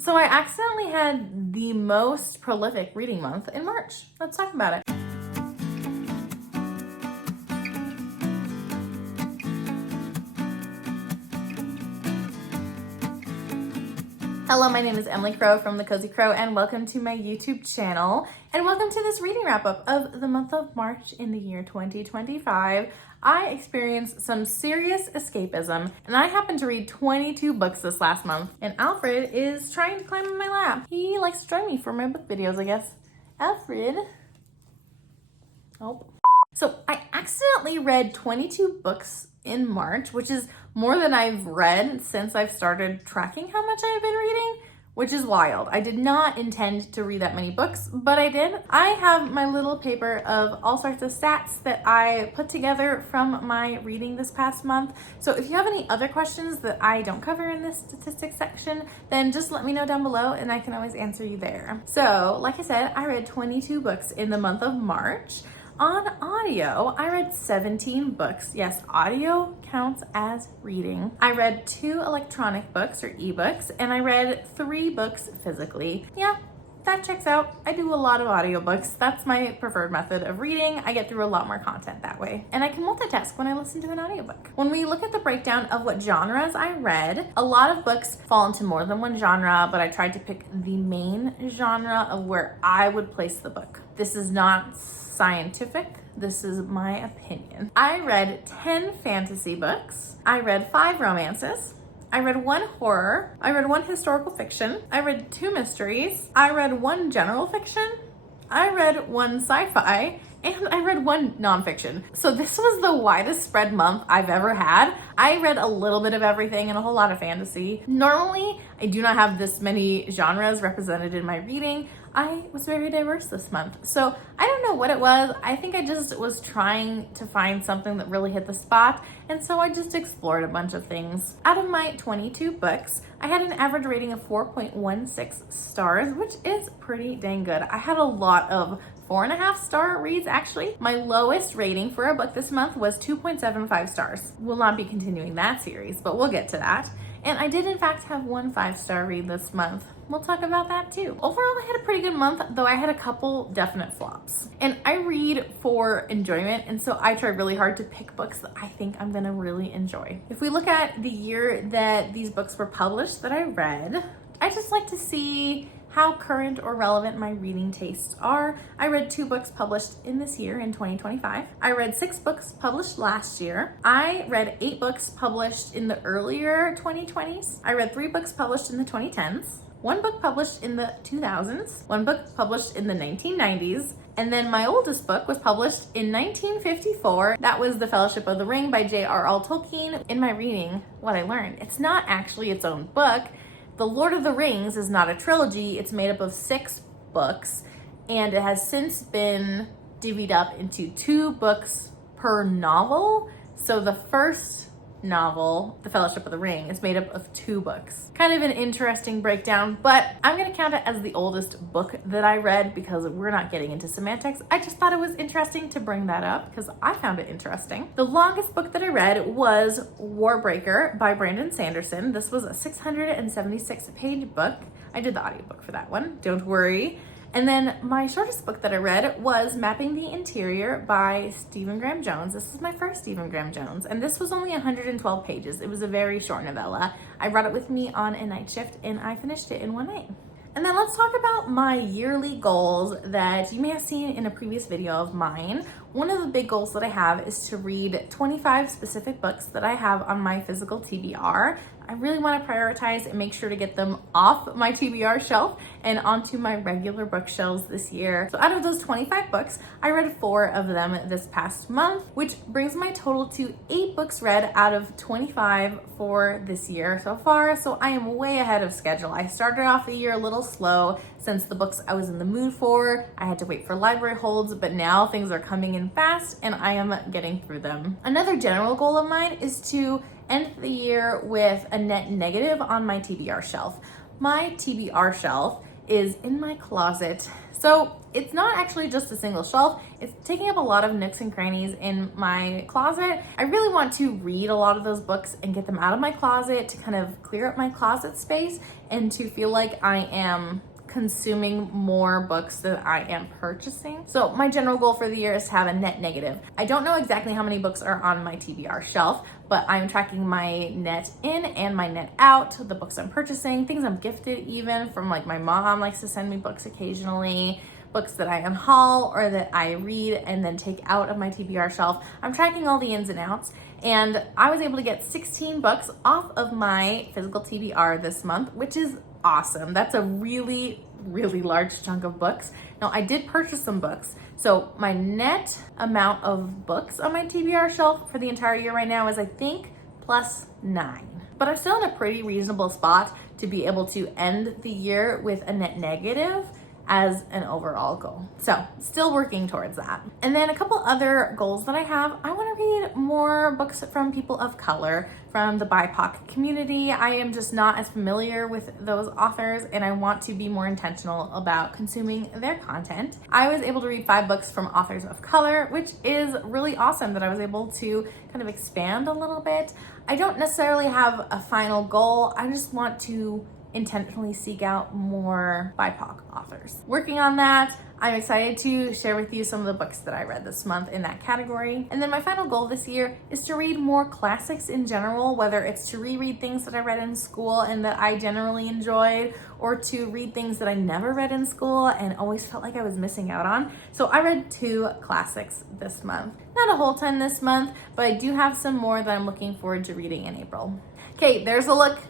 So I accidentally had the most prolific reading month in March. Let's talk about it. Hello, my name is Emily Crow from The Cozy Crow, and welcome to my YouTube channel. And welcome to this reading wrap-up of the month of March in the year 2025. I experienced some serious escapism, and I happened to read 22 books this last month. And Alfred is trying to climb in my lap. He likes to join me for my book videos, I guess. Alfred. Oh. So I accidentally read 22 books in March, which is more than I've read since I've started tracking how much I've been reading, which is wild. I did not intend to read that many books, but I did. I have my little paper of all sorts of stats that I put together from my reading this past month. So if you have any other questions that I don't cover in this statistics section, then just let me know down below and I can always answer you there. So like I said, I read 22 books in the month of March. On audio, I read 17 books. Yes, audio counts as reading. I read 2 electronic books or ebooks, and I read 3 books physically. Yeah, that checks out. I do a lot of audiobooks. That's my preferred method of reading. I get through a lot more content that way. And I can multitask when I listen to an audiobook. When we look at the breakdown of what genres I read, a lot of books fall into more than one genre, but I tried to pick the main genre of where I would place the book. This is not scientific. This is my opinion. I read 10 fantasy books. I read 5 romances. I read 1 horror. I read 1 historical fiction. I read 2 mysteries. I read 1 general fiction. I read 1 sci-fi. And I read 1 nonfiction. So this was the widest spread month I've ever had. I read a little bit of everything and a whole lot of fantasy. Normally, I do not have this many genres represented in my reading. I was very diverse this month. So I don't know what it was. I think I just was trying to find something that really hit the spot. And so I just explored a bunch of things. Out of my 22 books, I had an average rating of 4.16 stars, which is pretty dang good. I had a lot of 4.5 star reads actually. My lowest rating for a book this month was 2.75 stars. We'll not be continuing that series, but we'll get to that. And I did in fact have 1 5-star read this month. We'll talk about that too. Overall, I had a pretty good month, though I had a couple definite flops. And I read for enjoyment, and so I try really hard to pick books that I think I'm gonna really enjoy. If we look at the year that these books were published that I read, I just like to see how current or relevant my reading tastes are. I read 2 books published in this year in 2025. I read 6 books published last year. I read 8 books published in the earlier 2020s. I read 3 books published in the 2010s. 1 book published in the 2000s. 1 book published in the 1990s. And then my oldest book was published in 1954. That was The Fellowship of the Ring by J.R.R. Tolkien. In my reading, what I learned, it's not actually its own book. The Lord of the Rings is not a trilogy. It's made up of 6 books, and it has since been divvied up into 2 books per novel. So the first novel, The Fellowship of the Ring, is made up of 2 books. Kind of an interesting breakdown, but I'm gonna count it as the oldest book that I read because we're not getting into semantics. I just thought it was interesting to bring that up because I found it interesting. The longest book that I read was Warbreaker by Brandon Sanderson. This was a 676 page book. I did the audiobook for that one, don't worry. And then my shortest book that I read was Mapping the Interior by Stephen Graham Jones. This is my first Stephen Graham Jones, and this was only 112 pages. It was a very short novella. I brought it with me on a night shift, and I finished it in 1 night. And then let's talk about my yearly goals that you may have seen in a previous video of mine. One of the big goals that I have is to read 25 specific books that I have on my physical TBR. I really want to prioritize and make sure to get them off my TBR shelf and onto my regular bookshelves this year. So out of those 25 books, I read 4 of them this past month, which brings my total to 8 books read out of 25 for this year so far. So I am way ahead of schedule. I started off the year a little slow since the books I was in the mood for, I had to wait for library holds, but now things are coming in fast and I am getting through them. Another general goal of mine is to end the year with a net negative on my TBR shelf. My TBR shelf is in my closet. So It's not actually just a single shelf. It's taking up a lot of nooks and crannies in my closet. I really want to read a lot of those books and get them out of my closet to kind of clear up my closet space and to feel like I am consuming more books that I am purchasing. So my general goal for the year is to have a net negative. I don't know exactly how many books are on my TBR shelf, but I'm tracking my net in and my net out, the books I'm purchasing, things I'm gifted even from, like, my mom likes to send me books occasionally, books that I unhaul or that I read and then take out of my TBR shelf. I'm tracking all the ins and outs, and I was able to get 16 books off of my physical TBR this month, which is awesome. That's a really, really large chunk of books. Now, I did purchase some books, so my net amount of books on my TBR shelf for the entire year right now is, I think, +9. But I'm still in a pretty reasonable spot to be able to end the year with a net negative as an overall goal. So still working towards that. And then a couple other goals that I have. I want to read more books from people of color, from the BIPOC community. I am just not as familiar with those authors, and I want to be more intentional about consuming their content. I was able to read 5 books from authors of color, which is really awesome that I was able to kind of expand a little bit. I don't necessarily have a final goal. I just want to intentionally seek out more BIPOC authors. Working on that, I'm excited to share with you some of the books that I read this month in that category. And then my final goal this year is to read more classics in general, whether it's to reread things that I read in school and that I generally enjoyed, or to read things that I never read in school and always felt like I was missing out on. So I read 2 classics this month. Not a whole ton this month, but I do have some more that I'm looking forward to reading in April. Okay, there's a look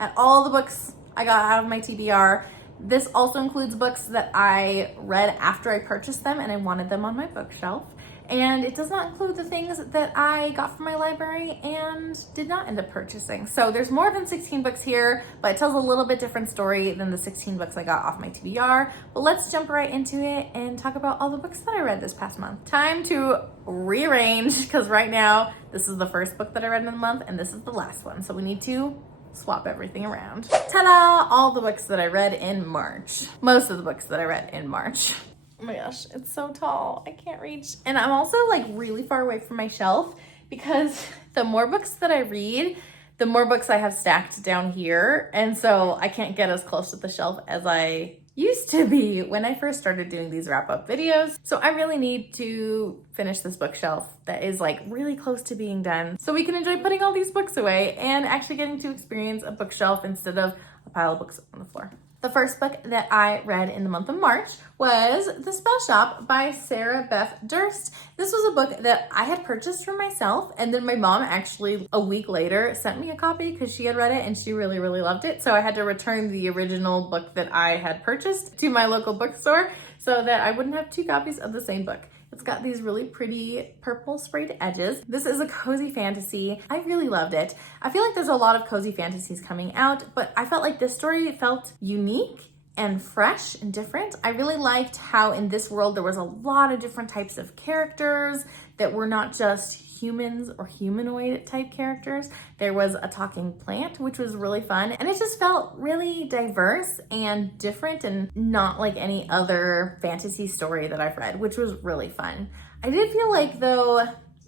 at all the books I got out of my TBR. This also includes books that I read after I purchased them and I wanted them on my bookshelf. And it does not include the things that I got from my library and did not end up purchasing. So there's more than 16 books here, but it tells a little bit different story than the 16 books I got off my TBR. But let's jump right into it and talk about all the books that I read this past month. Time to rearrange, because right now this is the first book that I read in the month and this is the last one. So we need to swap everything around. Ta-da! All the books that I read in March. Most of the books that I read in March. Oh my gosh, it's so tall. I can't reach. And I'm also like really far away from my shelf because the more books that I read, the more books I have stacked down here. And so I can't get as close to the shelf as I used to be when I first started doing these wrap-up videos. So I really need to finish this bookshelf that is like really close to being done so we can enjoy putting all these books away and actually getting to experience a bookshelf instead of a pile of books on the floor. The first book that I read in the month of March was The Spellshop by Sarah Beth Durst. This was a book that I had purchased for myself, and then my mom actually a week later sent me a copy because she had read it and she really, really loved it. So I had to return the original book that I had purchased to my local bookstore so that I wouldn't have 2 copies of the same book. It's got these really pretty purple sprayed edges. This is a cozy fantasy. I really loved it. I feel like there's a lot of cozy fantasies coming out, but I felt like this story felt unique and fresh and different. I really liked how in this world there was a lot of different types of characters that were not just humans or humanoid type characters. There was a talking plant, which was really fun. And it just felt really diverse and different and not like any other fantasy story that I've read, which was really fun. I did feel like though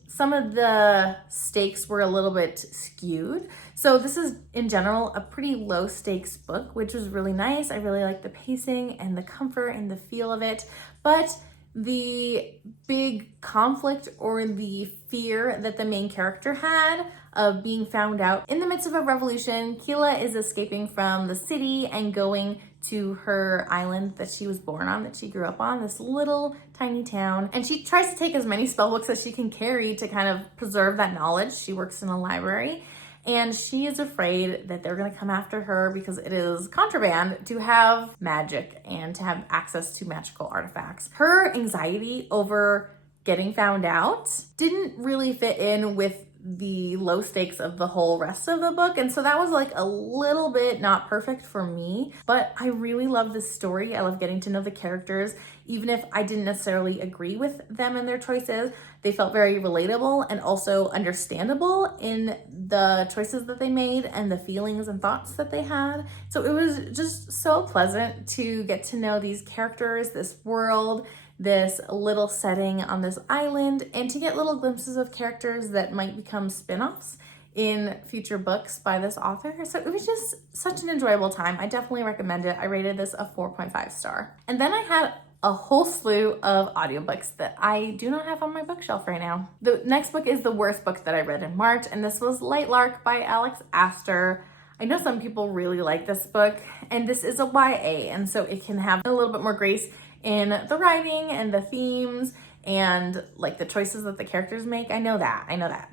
some of the stakes were a little bit skewed. So this is in general a pretty low stakes book, which was really nice. I really liked the pacing and the comfort and the feel of it. But the big conflict or the fear that the main character had of being found out in the midst of a revolution. Keela is escaping from the city and going to her island that she was born on, that she grew up on, this little tiny town. And she tries to take as many spell books as she can carry to kind of preserve that knowledge. She works in a library. And she is afraid that they're going to come after her because it is contraband to have magic and to have access to magical artifacts. Her anxiety over getting found out didn't really fit in with the low stakes of the whole rest of the book. And so that was like a little bit not perfect for me, but I really love this story. I love getting to know the characters. Even if I didn't necessarily agree with them and their choices, they felt very relatable and also understandable in the choices that they made and the feelings and thoughts that they had. So it was just so pleasant to get to know these characters, this world, this little setting on this island, and to get little glimpses of characters that might become spin-offs in future books by this author. So it was just such an enjoyable time. I definitely recommend it. I rated this a 4.5 star. And then I had a whole slew of audiobooks that I do not have on my bookshelf right now. The next book is the worst book that I read in March, and this was Lightlark by Alex Aster. I know some people really like this book, and this is a YA, and so it can have a little bit more grace in the writing and the themes and like the choices that the characters make. I know that.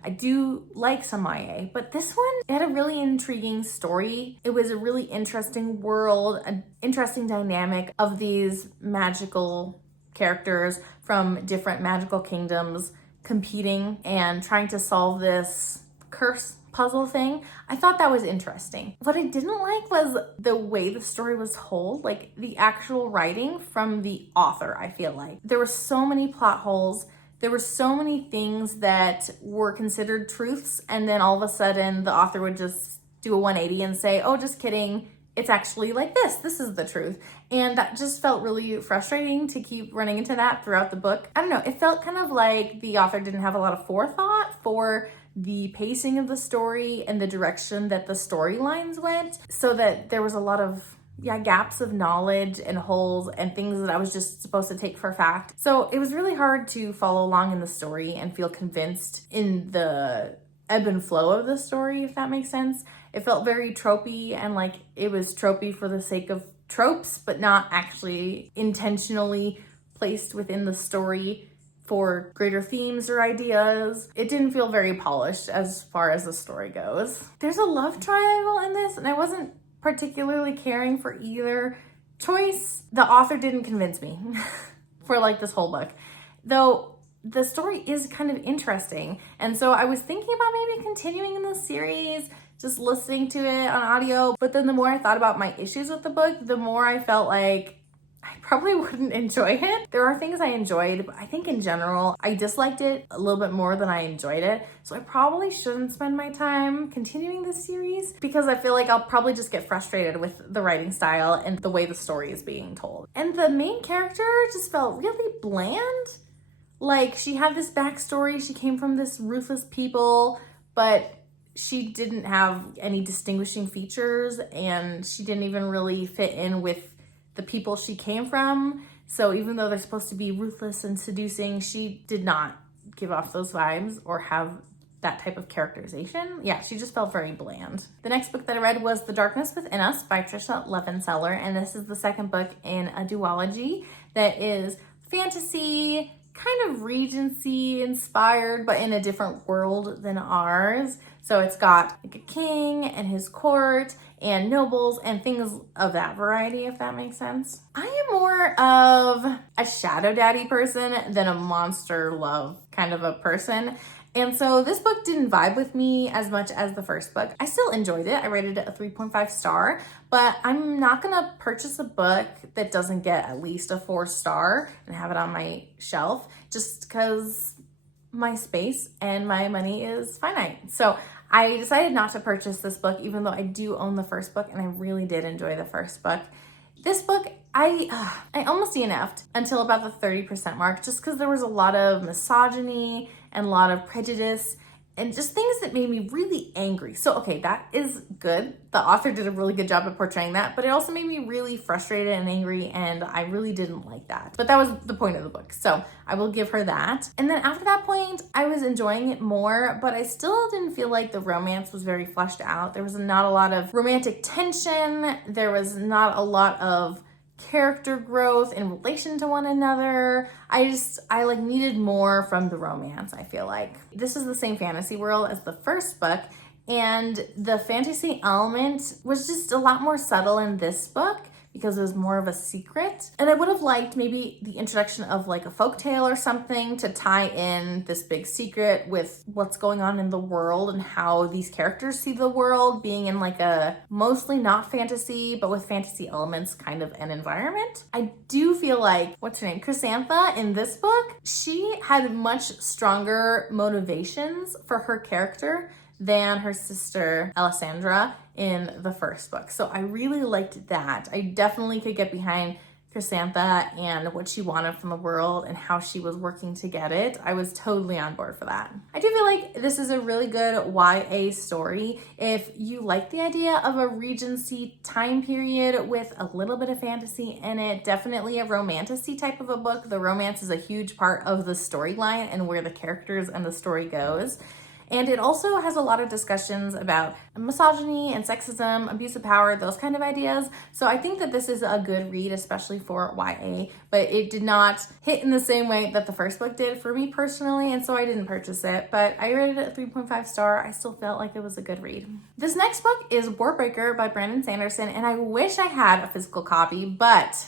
I do like some YA, but this one, it had a really intriguing story. It was a really interesting world, an interesting dynamic of these magical characters from different magical kingdoms competing and trying to solve this curse puzzle thing. I thought that was interesting. What I didn't like was the way the story was told, like the actual writing from the author. I feel like there were so many plot holes. There were so many things that were considered truths, and then all of a sudden the author would just do a 180 and say, oh, just kidding, it's actually like this is the truth. And that just felt really frustrating to keep running into that throughout the book. I don't know, it felt kind of like the author didn't have a lot of forethought for the pacing of the story and the direction that the storylines went, so that there was a lot of gaps of knowledge and holes and things that I was just supposed to take for fact. So it was really hard to follow along in the story and feel convinced in the ebb and flow of the story, if that makes sense. It felt very tropey, and like it was tropey for the sake of tropes, but not actually intentionally placed within the story for greater themes or ideas. It didn't feel very polished as far as the story goes. There's a love triangle in this, and I wasn't particularly caring for either choice. The author didn't convince me for like this whole book, though the story is kind of interesting. And so I was thinking about maybe continuing in the series, just listening to it on audio. But then the more I thought about my issues with the book, the more I felt like I probably wouldn't enjoy it. There are things I enjoyed, but I think in general, I disliked it a little bit more than I enjoyed it. So I probably shouldn't spend my time continuing this series, because I feel like I'll probably just get frustrated with the writing style and the way the story is being told. And the main character just felt really bland. Like, she had this backstory. She came from this ruthless people, but she didn't have any distinguishing features, and she didn't even really fit in with the people she came from. So even though they're supposed to be ruthless and seducing, she did not give off those vibes or have that type of characterization. Yeah, she just felt very bland. The next book that I read was The Darkness Within Us by Tricia Levenseller, and this is the second book in a duology that is fantasy, kind of Regency inspired, but in a different world than ours. So it's got like a king and his court and nobles and things of that variety, if that makes sense. I am more of a shadow daddy person than a monster love kind of a person. And so this book didn't vibe with me as much as the first book. I still enjoyed it. I rated it a 3.5 star, but I'm not gonna purchase a book that doesn't get at least a 4 star and have it on my shelf, just because my space and my money is finite. So I decided not to purchase this book, even though I do own the first book and I really did enjoy the first book. This book, I almost DNF'd until about the 30% mark, just because there was a lot of misogyny and a lot of prejudice and just things that made me really angry. So, okay, that is good. The author did a really good job of portraying that, but it also made me really frustrated and angry, and I really didn't like that. But that was the point of the book, so I will give her that. And then after that point, I was enjoying it more, but I still didn't feel like the romance was very fleshed out. There was not a lot of romantic tension. There was not a lot of character growth in relation to one another. I like needed more from the romance, I feel like. This is the same fantasy world as the first book, and the fantasy element was just a lot more subtle in this book because it was more of a secret. And I would have liked maybe the introduction of like a folktale or something to tie in this big secret with what's going on in the world and how these characters see the world, being in like a mostly not fantasy, but with fantasy elements kind of an environment. I do feel like, what's her name? Chrysantha in this book, she had much stronger motivations for her character than her sister Alessandra in the first book. So I really liked that. I definitely could get behind Chrysantha and what she wanted from the world and how she was working to get it. I was totally on board for that. I do feel like this is a really good YA story. If you like the idea of a Regency time period with a little bit of fantasy in it, definitely a romantasy type of a book. The romance is a huge part of the storyline and where the characters and the story goes. And it also has a lot of discussions about misogyny and sexism, abuse of power, those kind of ideas. So I think that this is a good read, especially for YA, but it did not hit in the same way that the first book did for me personally, and so I didn't purchase it, but I rated it a 3.5 star. I still felt like it was a good read. This next book is Warbreaker by Brandon Sanderson, and I wish I had a physical copy, but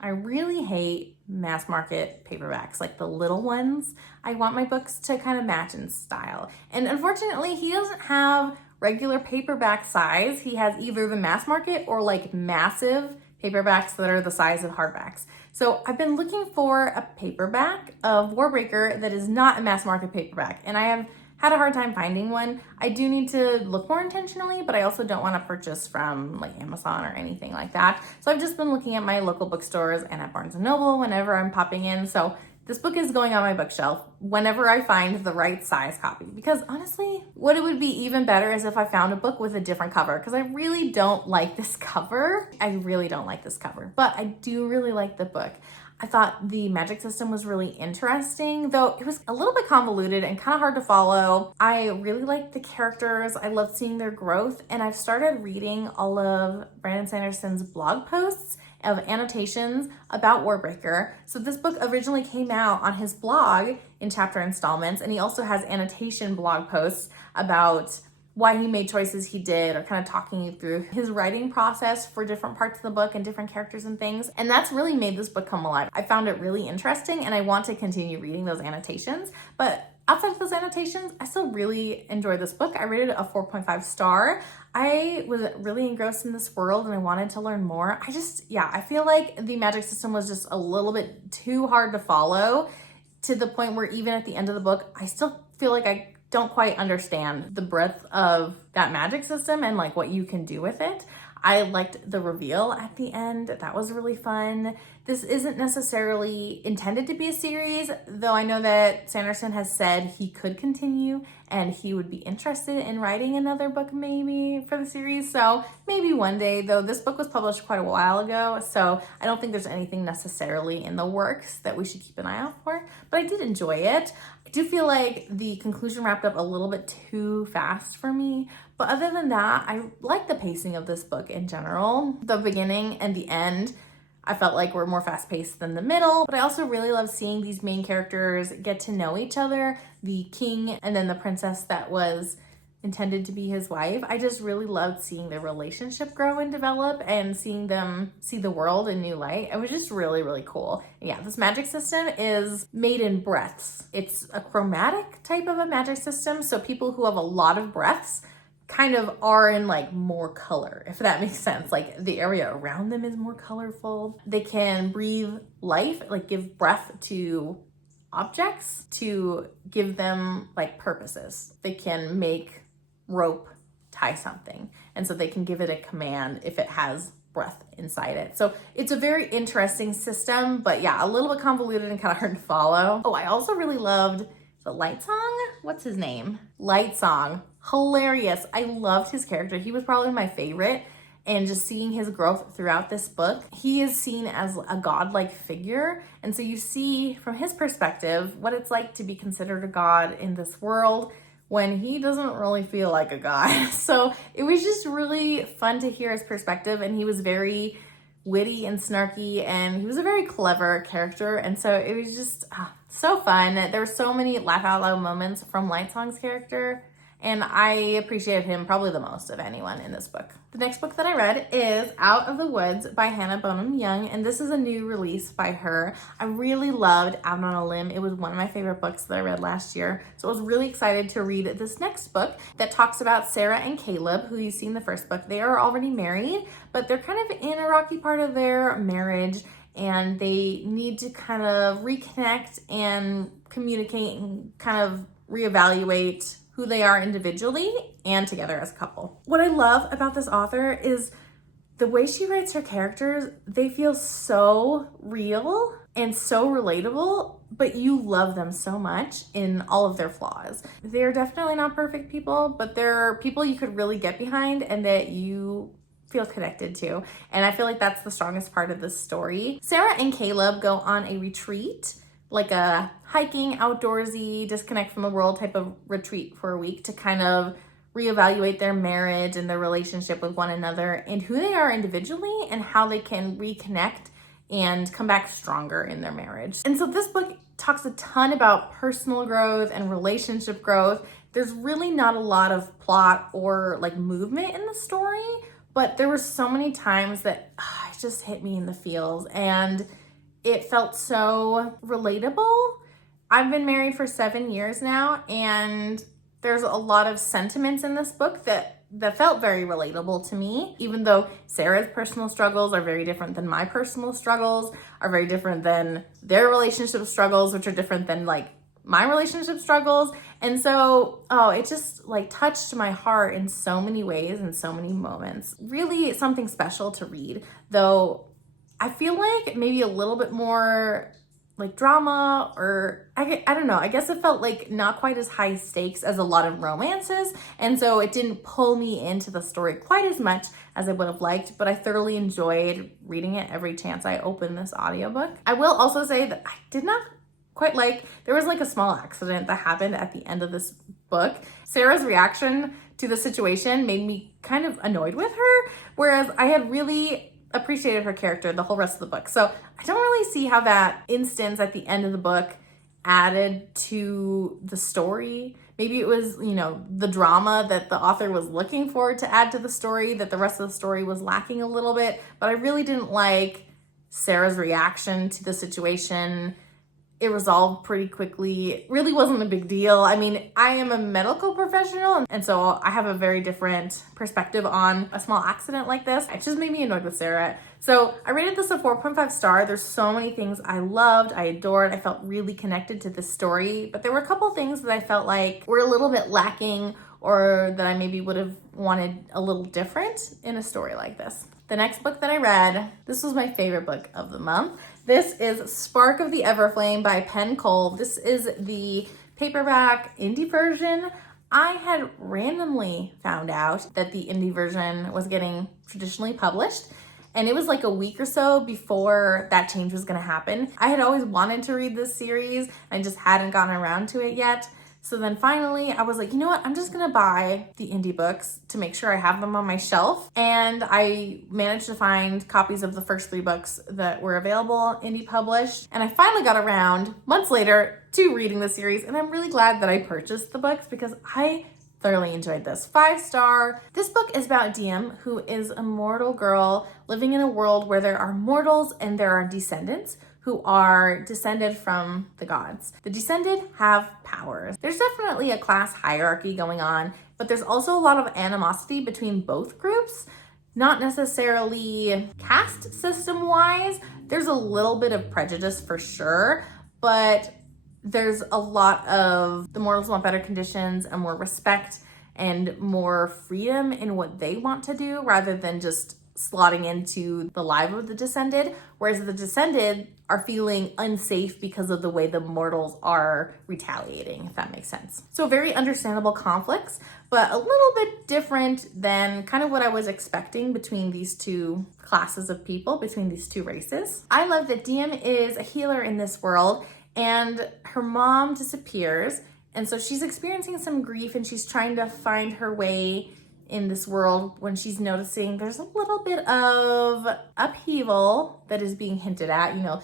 I really hate mass market paperbacks, like the little ones. I want my books to kind of match in style. And unfortunately, he doesn't have regular paperback size. He has either the mass market or like massive paperbacks that are the size of hardbacks. So I've been looking for a paperback of Warbreaker that is not a mass market paperback, and I have had a hard time finding one. I do need to look more intentionally, but I also don't want to purchase from like Amazon or anything like that. So I've just been looking at my local bookstores and at Barnes & Noble whenever I'm popping in. So this book is going on my bookshelf whenever I find the right size copy, because honestly, what it would be even better is if I found a book with a different cover, because I really don't like this cover. I really don't like this cover, but I do really like the book. I thought the magic system was really interesting, though it was a little bit convoluted and kind of hard to follow. I really liked the characters. I loved seeing their growth, and I've started reading all of Brandon Sanderson's blog posts of annotations about Warbreaker. So this book originally came out on his blog in chapter installments, and he also has annotation blog posts about why he made choices he did, or kind of talking you through his writing process for different parts of the book and different characters and things. And that's really made this book come alive. I found it really interesting, and I want to continue reading those annotations. But outside of those annotations, I still really enjoyed this book. I rated it a 4.5 star. I was really engrossed in this world and I wanted to learn more. I feel like the magic system was just a little bit too hard to follow, to the point where even at the end of the book, I still feel like I don't quite understand the breadth of that magic system and like what you can do with it. I liked the reveal at the end. That was really fun. This isn't necessarily intended to be a series, though I know that Sanderson has said he could continue and he would be interested in writing another book maybe for the series. So maybe one day, though this book was published quite a while ago, so I don't think there's anything necessarily in the works that we should keep an eye out for, but I did enjoy it. I do feel like the conclusion wrapped up a little bit too fast for me, but other than that, I like the pacing of this book in general. The beginning and the end, I felt like were more fast-paced than the middle, but I also really love seeing these main characters get to know each other, the king and then the princess that was intended to be his wife. I just really loved seeing their relationship grow and develop and seeing them see the world in new light. It was just really, really cool. And yeah, this magic system is made in breaths. It's a chromatic type of a magic system, so people who have a lot of breaths kind of are in like more color, if that makes sense. Like the area around them is more colorful. They can breathe life, like give breath to objects to give them like purposes. They can make rope tie something, and so they can give it a command if it has breath inside it. So it's a very interesting system, but yeah, a little bit convoluted and kind of hard to follow. Oh, I also really loved the Light Song. What's his name? Light Song. Hilarious. I loved his character. He was probably my favorite, and just seeing his growth throughout this book. He is seen as a godlike figure, and so you see from his perspective what it's like to be considered a god in this world when he doesn't really feel like a god. So it was just really fun to hear his perspective, and he was very witty and snarky, and he was a very clever character, and so it was just so fun. There were so many laugh out loud moments from Light Song's character, and I appreciated him probably the most of anyone in this book. The next book that I read is Out of the Woods by Hannah Bonam-Young, and this is a new release by her. I really loved Out on a Limb. It was one of my favorite books that I read last year, so I was really excited to read this next book that talks about Sarah and Caleb, who you see in the first book. They are already married, but they're kind of in a rocky part of their marriage, and they need to kind of reconnect and communicate and kind of reevaluate who they are individually and together as a couple. What I love about this author is the way she writes her characters. They feel so real and so relatable, but you love them so much in all of their flaws. They're definitely not perfect people, but they're people you could really get behind and that you feel connected to. And I feel like that's the strongest part of this story. Sarah and Caleb go on a retreat, like a hiking, outdoorsy, disconnect from the world type of retreat for a week to kind of reevaluate their marriage and their relationship with one another and who they are individually and how they can reconnect and come back stronger in their marriage. And so this book talks a ton about personal growth and relationship growth. There's really not a lot of plot or like movement in the story, but there were so many times that it just hit me in the feels and it felt so relatable. I've been married for 7 years now, and there's a lot of sentiments in this book that felt very relatable to me, even though Sarah's personal struggles are very different than my personal struggles, are very different than their relationship struggles, which are different than like my relationship struggles. And so, it just like touched my heart in so many ways and so many moments. Really something special to read, though I feel like maybe a little bit more like drama, or I don't know. I guess it felt like not quite as high stakes as a lot of romances. And so it didn't pull me into the story quite as much as I would have liked, but I thoroughly enjoyed reading it every chance I opened this audiobook. I will also say that I did not quite like, there was like a small accident that happened at the end of this book. Sarah's reaction to the situation made me kind of annoyed with her, whereas I had really appreciated her character the whole rest of the book. So I don't really see how that instance at the end of the book added to the story. Maybe it was, the drama that the author was looking for to add to the story, that the rest of the story was lacking a little bit, but I really didn't like Sarah's reaction to the situation. It resolved pretty quickly. It really wasn't a big deal. I mean, I am a medical professional, and so I have a very different perspective on a small accident like this. It just made me annoyed with Sarah. So I rated this a 4.5 star. There's so many things I loved, I adored. I felt really connected to this story, but there were a couple things that I felt like were a little bit lacking or that I maybe would have wanted a little different in a story like this. The next book that I read, this was my favorite book of the month. This is Spark of the Everflame by Penn. This is the paperback indie version. I had randomly found out that the indie version was getting traditionally published, and it was like a week or so before that change was gonna happen. I had always wanted to read this series, I just hadn't gotten around to it yet. So then finally I was like, you know what? I'm just gonna buy the indie books to make sure I have them on my shelf. And I managed to find copies of the first 3 books that were available indie published. And I finally got around months later to reading the series. And I'm really glad that I purchased the books because I thoroughly enjoyed this. 5 star. This book is about Deonn, who is a mortal girl living in a world where there are mortals and there are descendants who are descended from the gods. The descended have powers. There's definitely a class hierarchy going on, but there's also a lot of animosity between both groups. Not necessarily caste system wise. There's a little bit of prejudice for sure, but there's a lot of the mortals want better conditions and more respect and more freedom in what they want to do rather than just slotting into the life of the descended, whereas the descended are feeling unsafe because of the way the mortals are retaliating, if that makes sense. So very understandable conflicts, but a little bit different than kind of what I was expecting between these two classes of people, between these two races. I love that Deonn is a healer in this world and her mom disappears, and so she's experiencing some grief and she's trying to find her way in this world when she's noticing there's a little bit of upheaval that is being hinted at.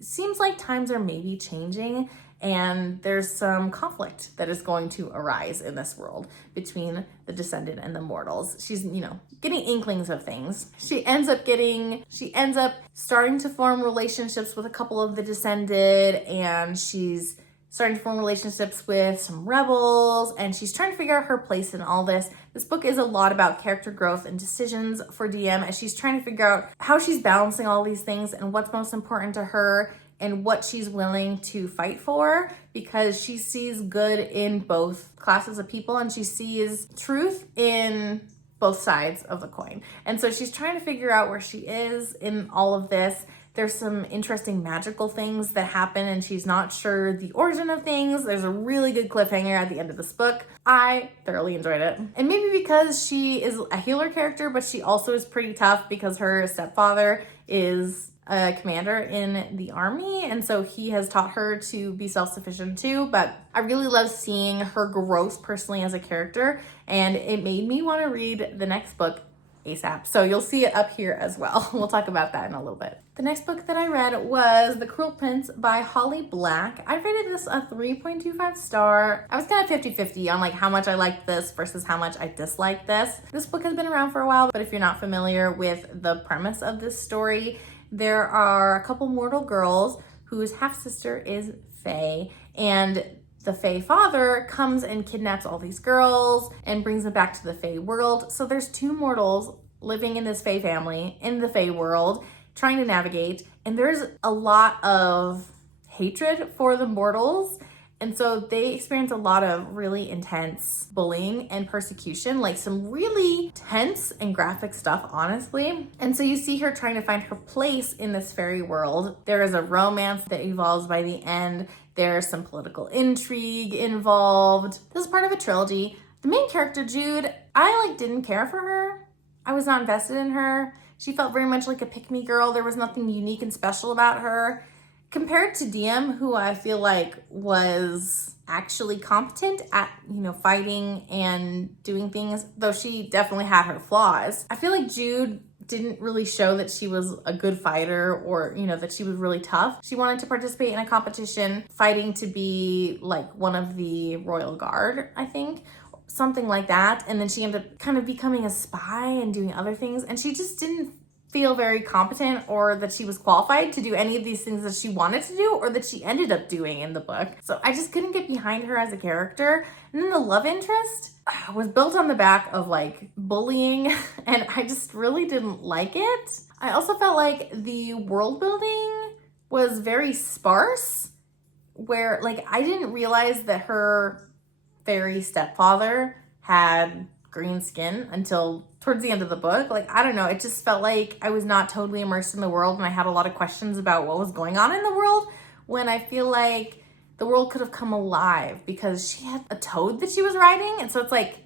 seems like times are maybe changing and there's some conflict that is going to arise in this world between the Descendant and the mortals. She's, getting inklings of things. She ends up starting to form relationships with a couple of the Descended, and she's starting to form relationships with some rebels, and she's trying to figure out her place in all this. This book is a lot about character growth and decisions for DM as she's trying to figure out how she's balancing all these things and what's most important to her and what she's willing to fight for, because she sees good in both classes of people and she sees truth in both sides of the coin. And so she's trying to figure out where she is in all of this. There's some interesting magical things that happen and she's not sure the origin of things. There's a really good cliffhanger at the end of this book. I thoroughly enjoyed it. And maybe because she is a healer character, but she also is pretty tough because her stepfather is a commander in the army, and so he has taught her to be self-sufficient too. But I really love seeing her growth personally as a character, and it made me want to read the next book ASAP. So you'll see it up here as well. We'll talk about that in a little bit. The next book that I read was The Cruel Prince by Holly Black. I rated this a 3.25 star. I was kind of 50-50 on like how much I liked this versus how much I disliked this. This book has been around for a while, but if you're not familiar with the premise of this story, there are a couple mortal girls whose half-sister is Fae, and the Fae father comes and kidnaps all these girls and brings them back to the Fae world. So there's two mortals living in this Fae family in the Fae world trying to navigate, and there's a lot of hatred for the mortals. And so they experience a lot of really intense bullying and persecution, like some really tense and graphic stuff, honestly. And so you see her trying to find her place in this fairy world. There is a romance that evolves by the end. There's some political intrigue involved. This is part of a trilogy. The main character, Jude, I didn't care for her. I was not invested in her. She felt very much like a pick-me girl. There was nothing unique and special about her. Compared to Deonn, who I feel like was actually competent at, fighting and doing things, though she definitely had her flaws. I feel like Jude didn't really show that she was a good fighter or, that she was really tough. She wanted to participate in a competition, fighting to be like one of the Royal Guard, I think. Something like that. And then she ended up kind of becoming a spy and doing other things. And she just didn't feel very competent or that she was qualified to do any of these things that she wanted to do or that she ended up doing in the book. So I just couldn't get behind her as a character. And then the love interest was built on the back of bullying, and I just really didn't like it. I also felt like the world building was very sparse, where I didn't realize that her fairy stepfather had green skin until towards the end of the book. I don't know, it just felt like I was not totally immersed in the world and I had a lot of questions about what was going on in the world, when I feel like the world could have come alive because she had a toad that she was riding. And so it's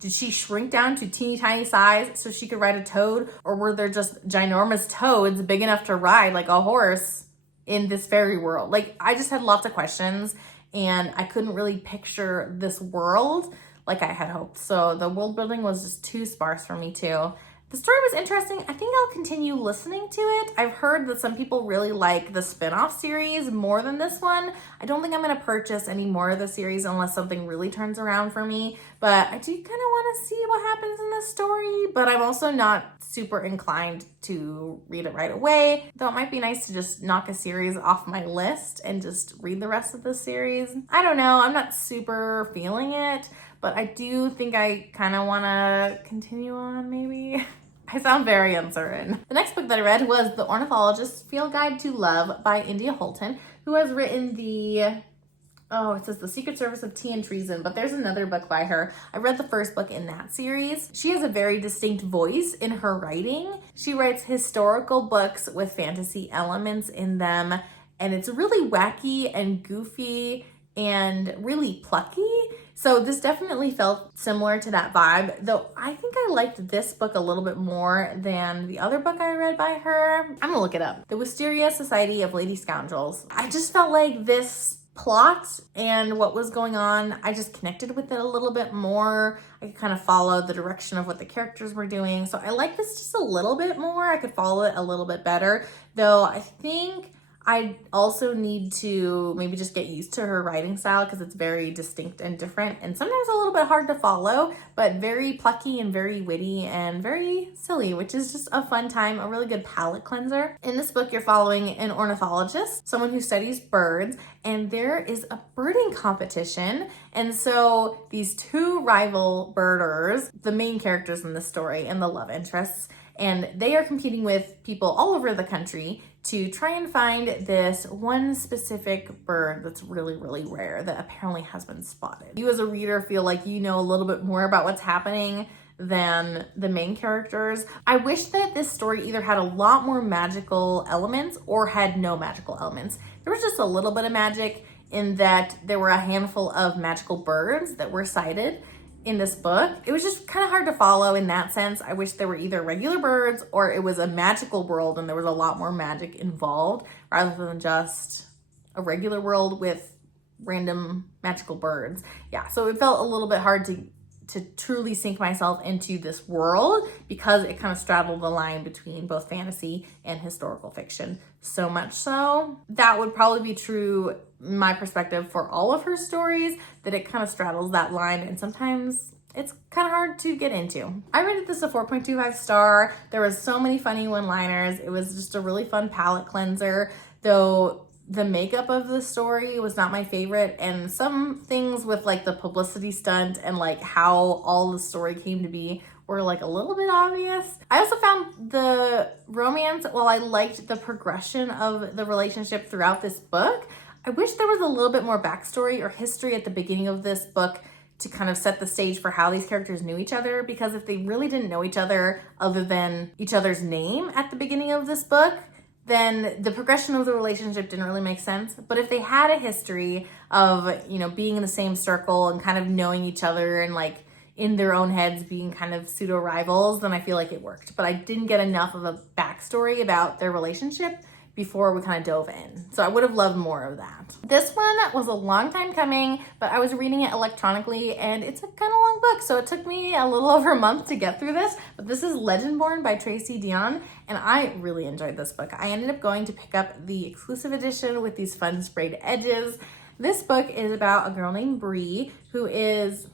did she shrink down to teeny tiny size so she could ride a toad, or were there just ginormous toads big enough to ride like a horse in this fairy world? I just had lots of questions and I couldn't really picture this world like I had hoped. So the world building was just too sparse for me too. The story was interesting. I think I'll continue listening to it. I've heard that some people really like the spin-off series more than this one. I don't think I'm going to purchase any more of the series unless something really turns around for me. But I do kind of want to see what happens in this story. But I'm also not super inclined to read it right away. Though it might be nice to just knock a series off my list and just read the rest of the series. I don't know. I'm not super feeling it. But I do think I kind of want to continue on, maybe. I sound very uncertain. The next book that I read was The Ornithologist Field Guide to Love by India Holton, who has written it says The Secret Service of Tea and Treason, but there's another book by her. I read the first book in that series. She has a very distinct voice in her writing. She writes historical books with fantasy elements in them, and it's really wacky and goofy and really plucky. So this definitely felt similar to that vibe, though I think I liked this book a little bit more than the other book I read by her. I'm gonna look it up. The Wisteria Society of Lady Scoundrels. I just felt like this plot and what was going on, I just connected with it a little bit more. I could kind of follow the direction of what the characters were doing. So I like this just a little bit more. I could follow it a little bit better, though I think I also need to maybe just get used to her writing style because it's very distinct and different and sometimes a little bit hard to follow, but very plucky and very witty and very silly, which is just a fun time, a really good palate cleanser. In this book, you're following an ornithologist, someone who studies birds, and there is a birding competition. And so these two rival birders, the main characters in the story and the love interests, and they are competing with people all over the country to try and find this one specific bird that's really, really rare that apparently has been spotted. You as a reader feel like you know a little bit more about what's happening than the main characters. I wish that this story either had a lot more magical elements or had no magical elements. There was just a little bit of magic in that there were a handful of magical birds that were sighted in this book. It was just kind of hard to follow in that sense. I wish there were either regular birds or it was a magical world and there was a lot more magic involved rather than just a regular world with random magical birds. Yeah, so it felt a little bit hard to truly sink myself into this world because it kind of straddled the line between both fantasy and historical fiction. So much so that would probably be true, in my perspective, for all of her stories, that it kind of straddles that line and sometimes it's kind of hard to get into. I rated this a 4.25 star. There was so many funny one-liners. It was just a really fun palate cleanser, though the makeup of the story was not my favorite, and some things with like the publicity stunt and like how all the story came to be were like a little bit obvious. I also found the romance, while I liked the progression of the relationship throughout this book, I wish there was a little bit more backstory or history at the beginning of this book to kind of set the stage for how these characters knew each other, because if they really didn't know each other other than each other's name at the beginning of this book, then the progression of the relationship didn't really make sense. But if they had a history of, you know, being in the same circle and kind of knowing each other and like in their own heads being kind of pseudo rivals, then I feel like it worked. But I didn't get enough of a backstory about their relationship before we kind of dove in. So I would have loved more of that. This one was a long time coming, but I was reading it electronically and it's a kind of long book. So it took me a little over a month to get through this, but this is Legendborn by Tracy Deonn. And I really enjoyed this book. I ended up going to pick up the exclusive edition with these fun sprayed edges. This book is about a girl named Bree who is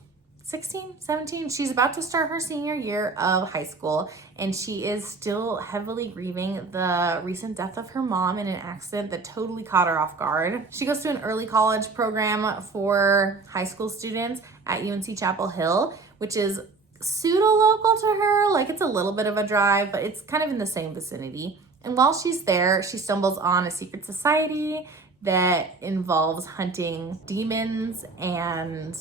16, 17. She's about to start her senior year of high school, and she is still heavily grieving the recent death of her mom in an accident that totally caught her off guard. She goes to an early college program for high school students at UNC Chapel Hill, which is pseudo-local to her. Like, it's a little bit of a drive, but it's kind of in the same vicinity. And while she's there, she stumbles on a secret society that involves hunting demons and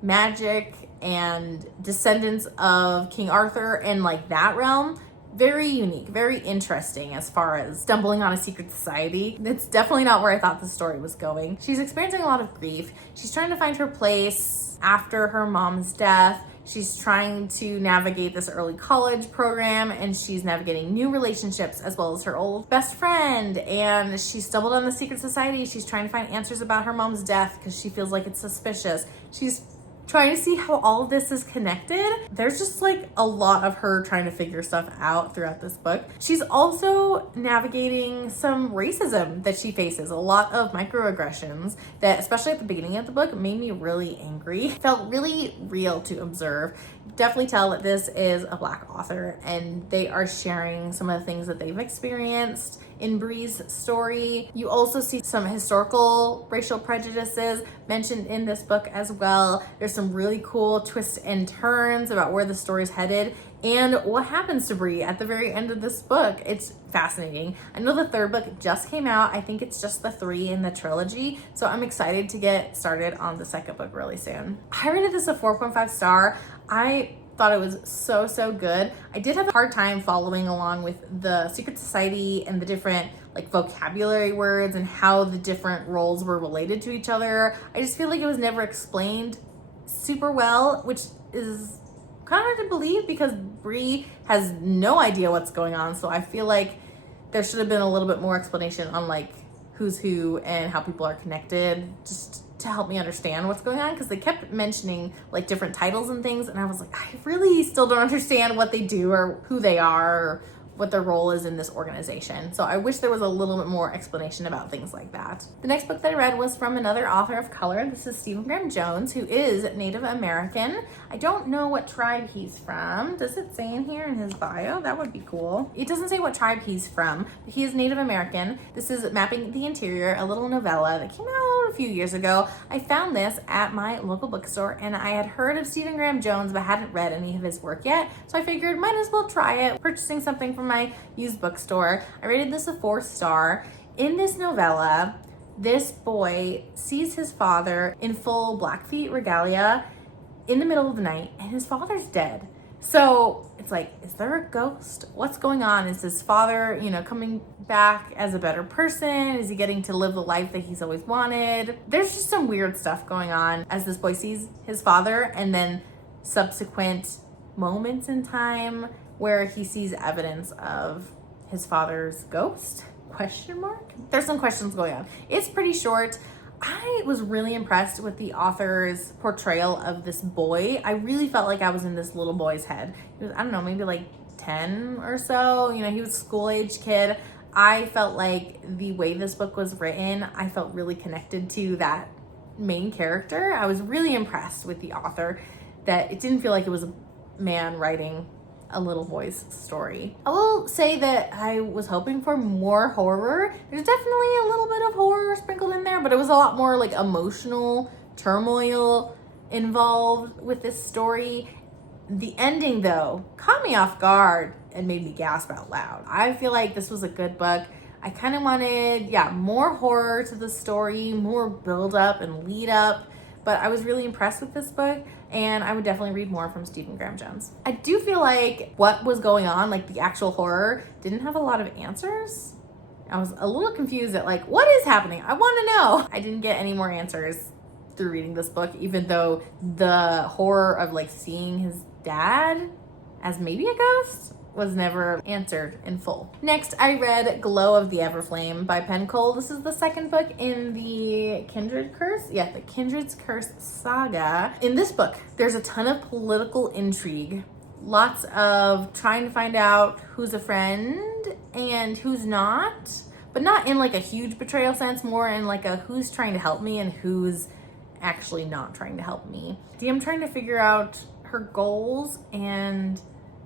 magic and descendants of King Arthur and like that realm. Very unique, very interesting as far as stumbling on a secret society. It's definitely not where I thought the story was going. She's experiencing a lot of grief. She's trying to find her place after her mom's death. She's trying to navigate this early college program, and she's navigating new relationships as well as her old best friend. And she stumbled on the secret society. She's trying to find answers about her mom's death because she feels like it's suspicious. She's trying to see how all of this is connected. There's just like a lot of her trying to figure stuff out throughout this book. She's also navigating some racism that she faces, a lot of microaggressions that, especially at the beginning of the book, made me really angry. Felt really real to observe. Definitely tell that this is a Black author and they are sharing some of the things that they've experienced in Bree's story. You also see some historical racial prejudices mentioned in this book as well. There's some really cool twists and turns about where the story's headed and what happens to Bree at the very end of this book. It's fascinating. I know the third book just came out. I think it's just the 3 in the trilogy. So I'm excited to get started on the second book really soon. I rated this a 4.5 star. I thought it was so good. I did have a hard time following along with the secret society and the different like vocabulary words and how the different roles were related to each other. I just feel like it was never explained super well, which is kind of hard to believe because Bree has no idea what's going on. So I feel like there should have been a little bit more explanation on like who's who and how people are connected, just to help me understand what's going on, because they kept mentioning like different titles and things and I was like, I really still don't understand what they do or who they are or what their role is in this organization. So I wish there was a little bit more explanation about things like that. The next book that I read was from another author of color. This is Stephen Graham Jones, who is Native American. I don't know what tribe he's from. Does it say in here in his bio? That would be cool. It doesn't say what tribe he's from, but he is Native American. This is Mapping the Interior, a little novella that came out a few years ago. I found this at my local bookstore, and I had heard of Stephen Graham Jones, but hadn't read any of his work yet. So I figured might as well try it, purchasing something from my used bookstore. I rated this a 4-star. In this novella, this boy sees his father in full Blackfeet regalia in the middle of the night, and his father's dead. So it's like, is there a ghost? What's going on? Is his father, coming back as a better person? Is he getting to live the life that he's always wanted? There's just some weird stuff going on as this boy sees his father, and then subsequent moments in time where he sees evidence of his father's ghost? ? There's some questions going on. It's pretty short. I was really impressed with the author's portrayal of this boy. I really felt like I was in this little boy's head. He was, I don't know, maybe like 10 or so. He was a school-age kid. I felt like the way this book was written, I felt really connected to that main character. I was really impressed with the author, that it didn't feel like it was a man writing a little boy's story. I will say that I was hoping for more horror. There's definitely a little bit of horror sprinkled in there, but it was a lot more like emotional turmoil involved with this story. The ending, though, caught me off guard and made me gasp out loud. I feel like this was a good book. I kind of wanted, more horror to the story, more build up and lead up, but I was really impressed with this book, and I would definitely read more from Stephen Graham Jones. I do feel like what was going on, like the actual horror, didn't have a lot of answers. I was a little confused at like, what is happening? I want to know. I didn't get any more answers through reading this book, even though the horror of like seeing his dad as maybe a ghost was never answered in full. Next, I read Glow of the Everflame by Penn. This is the second book in the Kindred Curse. Yeah, the Kindred's Curse saga. In this book, there's a ton of political intrigue. Lots of trying to find out who's a friend and who's not, but not in like a huge betrayal sense, more in like a who's trying to help me and who's actually not trying to help me. I'm trying to figure out her goals and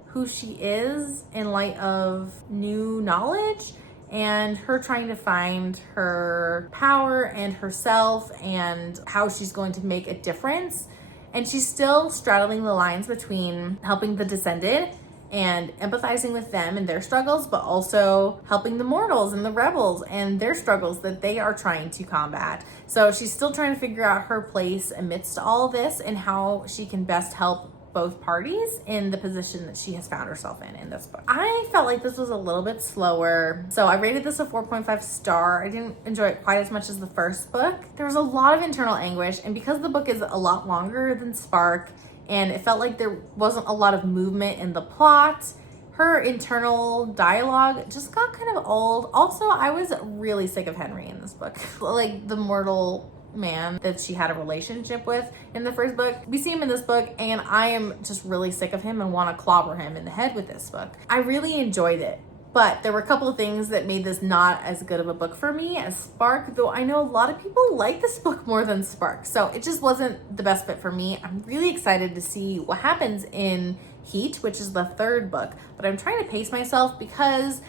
who she is in light of new knowledge, and her trying to find her power and herself and how she's going to make a difference. And she's still straddling the lines between helping the descended and empathizing with them and their struggles, but also helping the mortals and the rebels and their struggles that they are trying to combat. So she's still trying to figure out her place amidst all this and how she can best help both parties in the position that she has found herself in this book. I felt like this was a little bit slower, so I rated this a 4.5 star. I didn't enjoy it quite as much as the first book. There was a lot of internal anguish, and because the book is a lot longer than Spark, and it felt like there wasn't a lot of movement in the plot, her internal dialogue just got kind of old. Also, I was really sick of Henry in this book. Like the mortal man that she had a relationship with in the first book. We see him in this book, and I am just really sick of him and want to clobber him in the head with this book. I really enjoyed it, but there were a couple of things that made this not as good of a book for me as Spark, though I know a lot of people like this book more than Spark, so it just wasn't the best fit for me. I'm really excited to see what happens in Heat, which is the third book, but I'm trying to pace myself because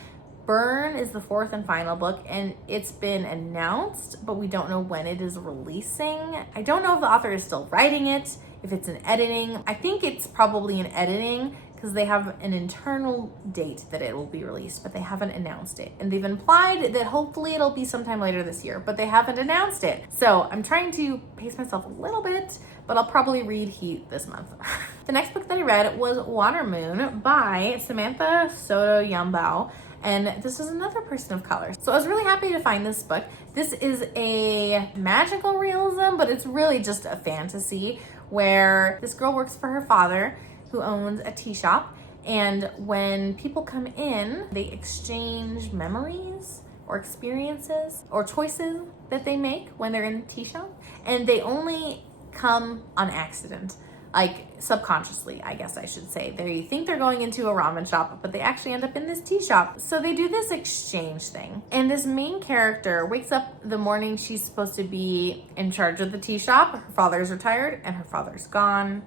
Burn is the fourth and final book, and it's been announced, but we don't know when it is releasing. I don't know if the author is still writing it, if it's in editing. I think it's probably in editing because they have an internal date that it will be released, but they haven't announced it. And they've implied that hopefully it'll be sometime later this year, but they haven't announced it. So I'm trying to pace myself a little bit, but I'll probably read Heat this month. The next book that I read was Water Moon by Samantha Sotto Yambao. And this is another person of color. So I was really happy to find this book. This is a magical realism, but it's really just a fantasy where this girl works for her father who owns a tea shop. And when people come in, they exchange memories or experiences or choices that they make when they're in the tea shop. And they only come on accident. like subconsciously, I guess I should say. They think they're going into a ramen shop, but they actually end up in this tea shop. So they do this exchange thing. And this main character wakes up the morning she's supposed to be in charge of the tea shop. Her father's retired and her father's gone.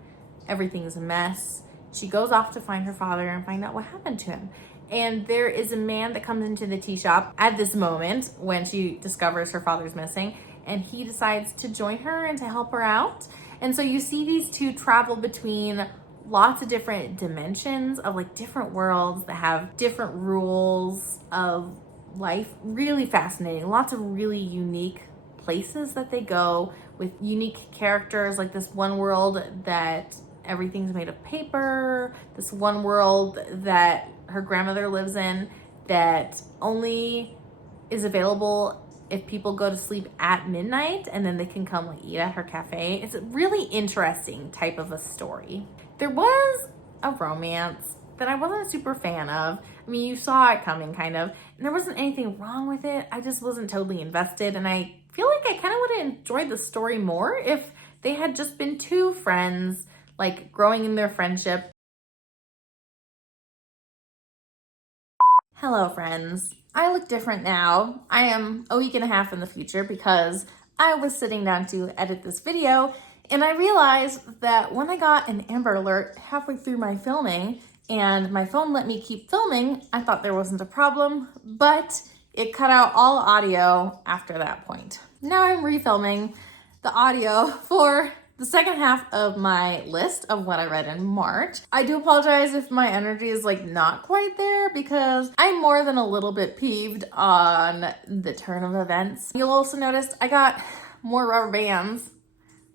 Everything's a mess. She goes off to find her father and find out what happened to him. And there is a man that comes into the tea shop at this moment when she discovers her father's missing, and he decides to join her and to help her out. And so you see these two travel between lots of different dimensions of like different worlds that have different rules of life. Really fascinating. Lots of really unique places that they go with unique characters, like this one world that everything's made of paper, this one world that her grandmother lives in that only is available if people go to sleep at midnight, and then they can come like eat at her cafe. It's a really interesting type of a story. There was a romance that I wasn't a super fan of. I mean, you saw it coming kind of, and there wasn't anything wrong with it. I just wasn't totally invested, and I feel like I kind of would have enjoyed the story more if they had just been two friends, like growing in their friendship. Hello, friends. I look different now. I am a week and a half in the future because I was sitting down to edit this video, and I realized that when I got an Amber Alert halfway through my filming and my phone let me keep filming, I thought there wasn't a problem, but it cut out all audio after that point. Now I'm refilming the audio for the second half of my list of what I read in March. I do apologize if my energy is like not quite there because I'm more than a little bit peeved on the turn of events. You'll also notice I got more rubber bands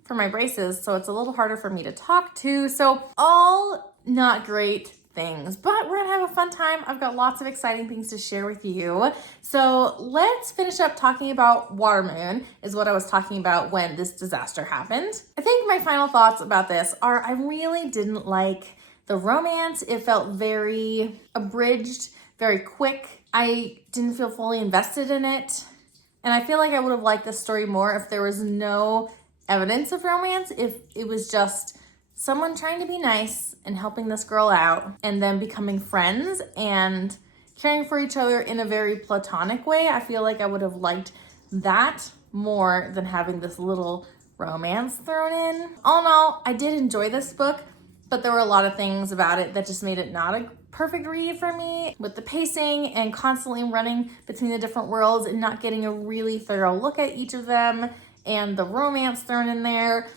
for my braces, so it's a little harder for me to talk to. So all not great things, but we're gonna have a fun time. I've got lots of exciting things to share with you. So let's finish up talking about Watermoon, is what I was talking about when this disaster happened. I think my final thoughts about this are I really didn't like the romance. It felt very abridged, very quick. I didn't feel fully invested in it. And I feel like I would have liked this story more if there was no evidence of romance, if it was just someone trying to be nice and helping this girl out and then becoming friends and caring for each other in a very platonic way. I feel like I would have liked that more than having this little romance thrown in. All in all, I did enjoy this book, but there were a lot of things about it that just made it not a perfect read for me, with the pacing and constantly running between the different worlds and not getting a really thorough look at each of them, and the romance thrown in there.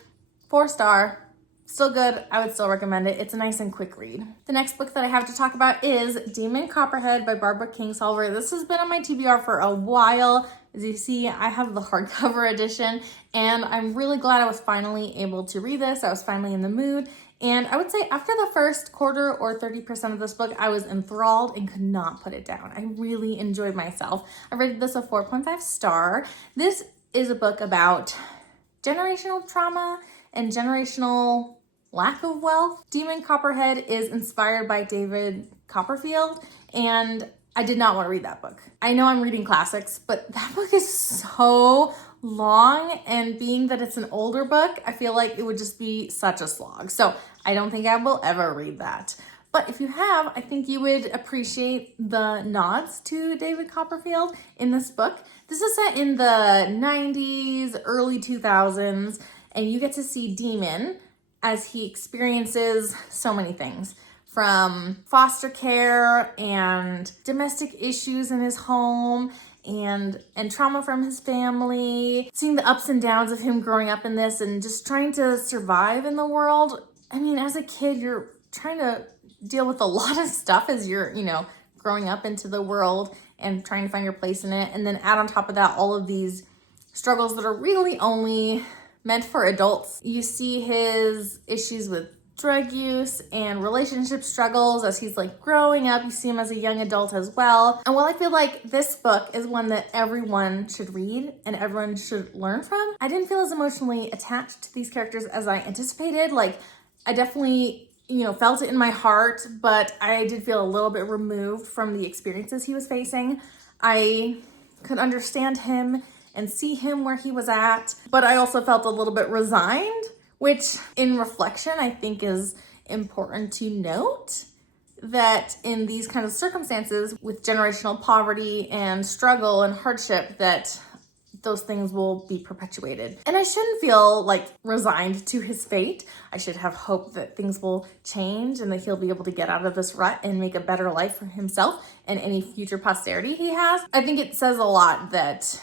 4-star. Still good. I would still recommend it. It's a nice and quick read. The next book that I have to talk about is Demon Copperhead by Barbara Kingsolver. This has been on my TBR for a while. As you see, I have the hardcover edition, and I'm really glad I was finally able to read this. I was finally in the mood. And I would say after the first quarter or 30% of this book, I was enthralled and could not put it down. I really enjoyed myself. I rated this a 4.5 star. This is a book about generational trauma and generational lack of wealth. Demon Copperhead is inspired by David Copperfield, and I did not want to read that book. I know I'm reading classics, but that book is so long, and being that it's an older book, I feel like it would just be such a slog. So I don't think I will ever read that. But if you have, I think you would appreciate the nods to David Copperfield in this book. This is set in the 90s, early 2000s, and you get to see Demon as he experiences so many things, from foster care and domestic issues in his home and trauma from his family, seeing the ups and downs of him growing up in this and just trying to survive in the world. I mean, as a kid, you're trying to deal with a lot of stuff as you're, growing up into the world and trying to find your place in it. And then add on top of that, all of these struggles that are really only meant for adults. You see his issues with drug use and relationship struggles as he's like growing up. You see him as a young adult as well. And while I feel like this book is one that everyone should read and everyone should learn from, I didn't feel as emotionally attached to these characters as I anticipated. Like, I definitely, felt it in my heart, but I did feel a little bit removed from the experiences he was facing. I could understand him and see him where he was at, but I also felt a little bit resigned which in reflection, I think is important to note that in these kind of circumstances with generational poverty and struggle and hardship, that those things will be perpetuated. And I shouldn't feel like resigned to his fate. I should have hope that things will change and that he'll be able to get out of this rut and make a better life for himself and any future posterity he has. I think it says a lot that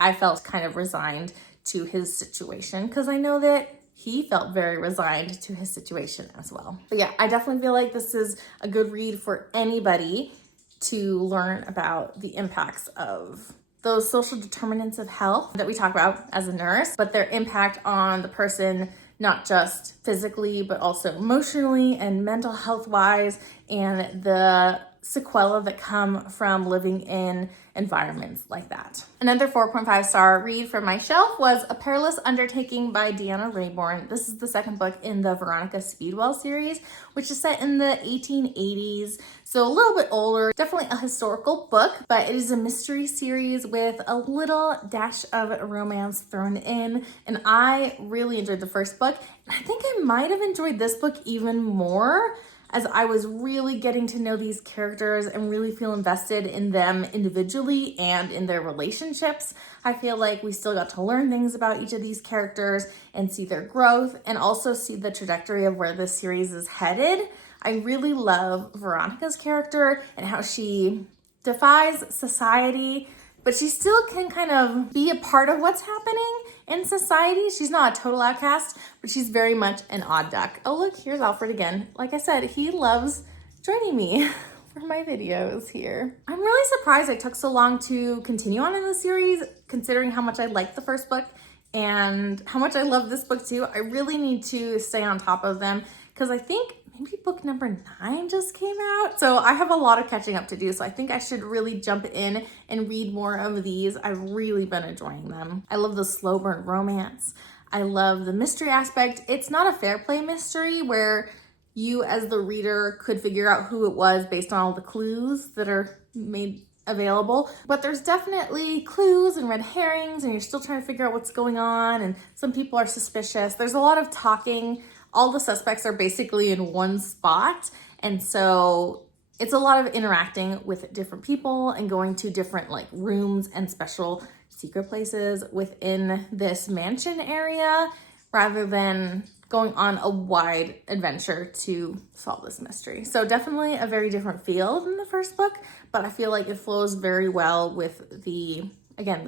I felt kind of resigned to his situation, because I know that he felt very resigned to his situation as well. But yeah, I definitely feel like this is a good read for anybody to learn about the impacts of those social determinants of health that we talk about as a nurse, but their impact on the person, not just physically, but also emotionally and mental health wise, and the sequelae that come from living in environments like that. Another 4.5 star read from my shelf was A Perilous Undertaking by Deanna Raybourn. This is the second book in the Veronica Speedwell series, which is set in the 1880s. So a little bit older, definitely a historical book, but it is a mystery series with a little dash of romance thrown in. And I really enjoyed the first book. And I think I might have enjoyed this book even more, as I was really getting to know these characters and really feel invested in them individually and in their relationships. I feel like we still got to learn things about each of these characters and see their growth, and also see the trajectory of where this series is headed. I really love Veronica's character and how she defies society, but she still can kind of be a part of what's happening in society. She's not a total outcast, but she's very much an odd duck. Oh, look, here's Alfred again. Like I said, he loves joining me for my videos here. I'm really surprised it took so long to continue on in the series, considering how much I liked the first book and how much I love this book too. I really need to stay on top of them, because I think maybe book number 9 just came out. So I have a lot of catching up to do. So I think I should really jump in and read more of these. I've really been enjoying them. I love the slow burn romance. I love the mystery aspect. It's not a fair play mystery where you as the reader could figure out who it was based on all the clues that are made available, but there's definitely clues and red herrings, and you're still trying to figure out what's going on, and some people are suspicious. There's a lot of talking. All the suspects are basically in one spot, and so it's a lot of interacting with different people and going to different like rooms and special secret places within this mansion area, rather than going on a wide adventure to solve this mystery. So definitely a very different feel than the first book, but I feel like it flows very well with the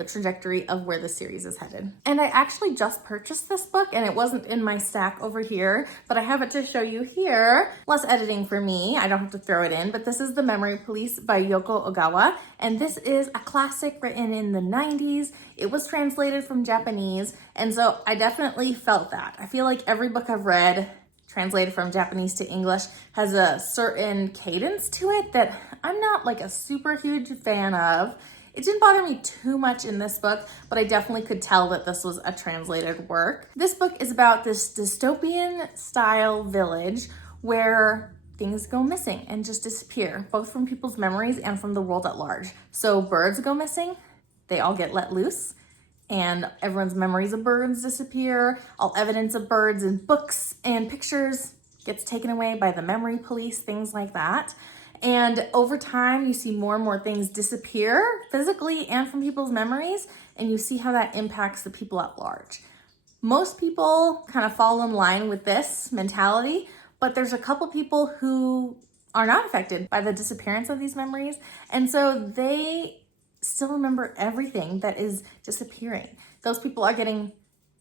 trajectory of where the series is headed. And I actually just purchased this book, and it wasn't in my stack over here, but I have it to show you here. Less editing for me, I don't have to throw it in, but this is The Memory Police by Yōko Ogawa, and this is a classic written in the 90s. It was translated from Japanese, and so I definitely felt that. I feel like every book I've read translated from Japanese to English has a certain cadence to it that I'm not like a super huge fan of. It didn't bother me too much in this book, but I definitely could tell that this was a translated work. This book is about this dystopian style village where things go missing and just disappear, both from people's memories and from the world at large. So birds go missing, they all get let loose, and everyone's memories of birds disappear. All evidence of birds in books and pictures gets taken away by the memory police, things like that. And over time, you see more and more things disappear physically and from people's memories, and you see how that impacts the people at large. Most people kind of fall in line with this mentality, but there's a couple people who are not affected by the disappearance of these memories, and so they still remember everything that is disappearing. Those people are getting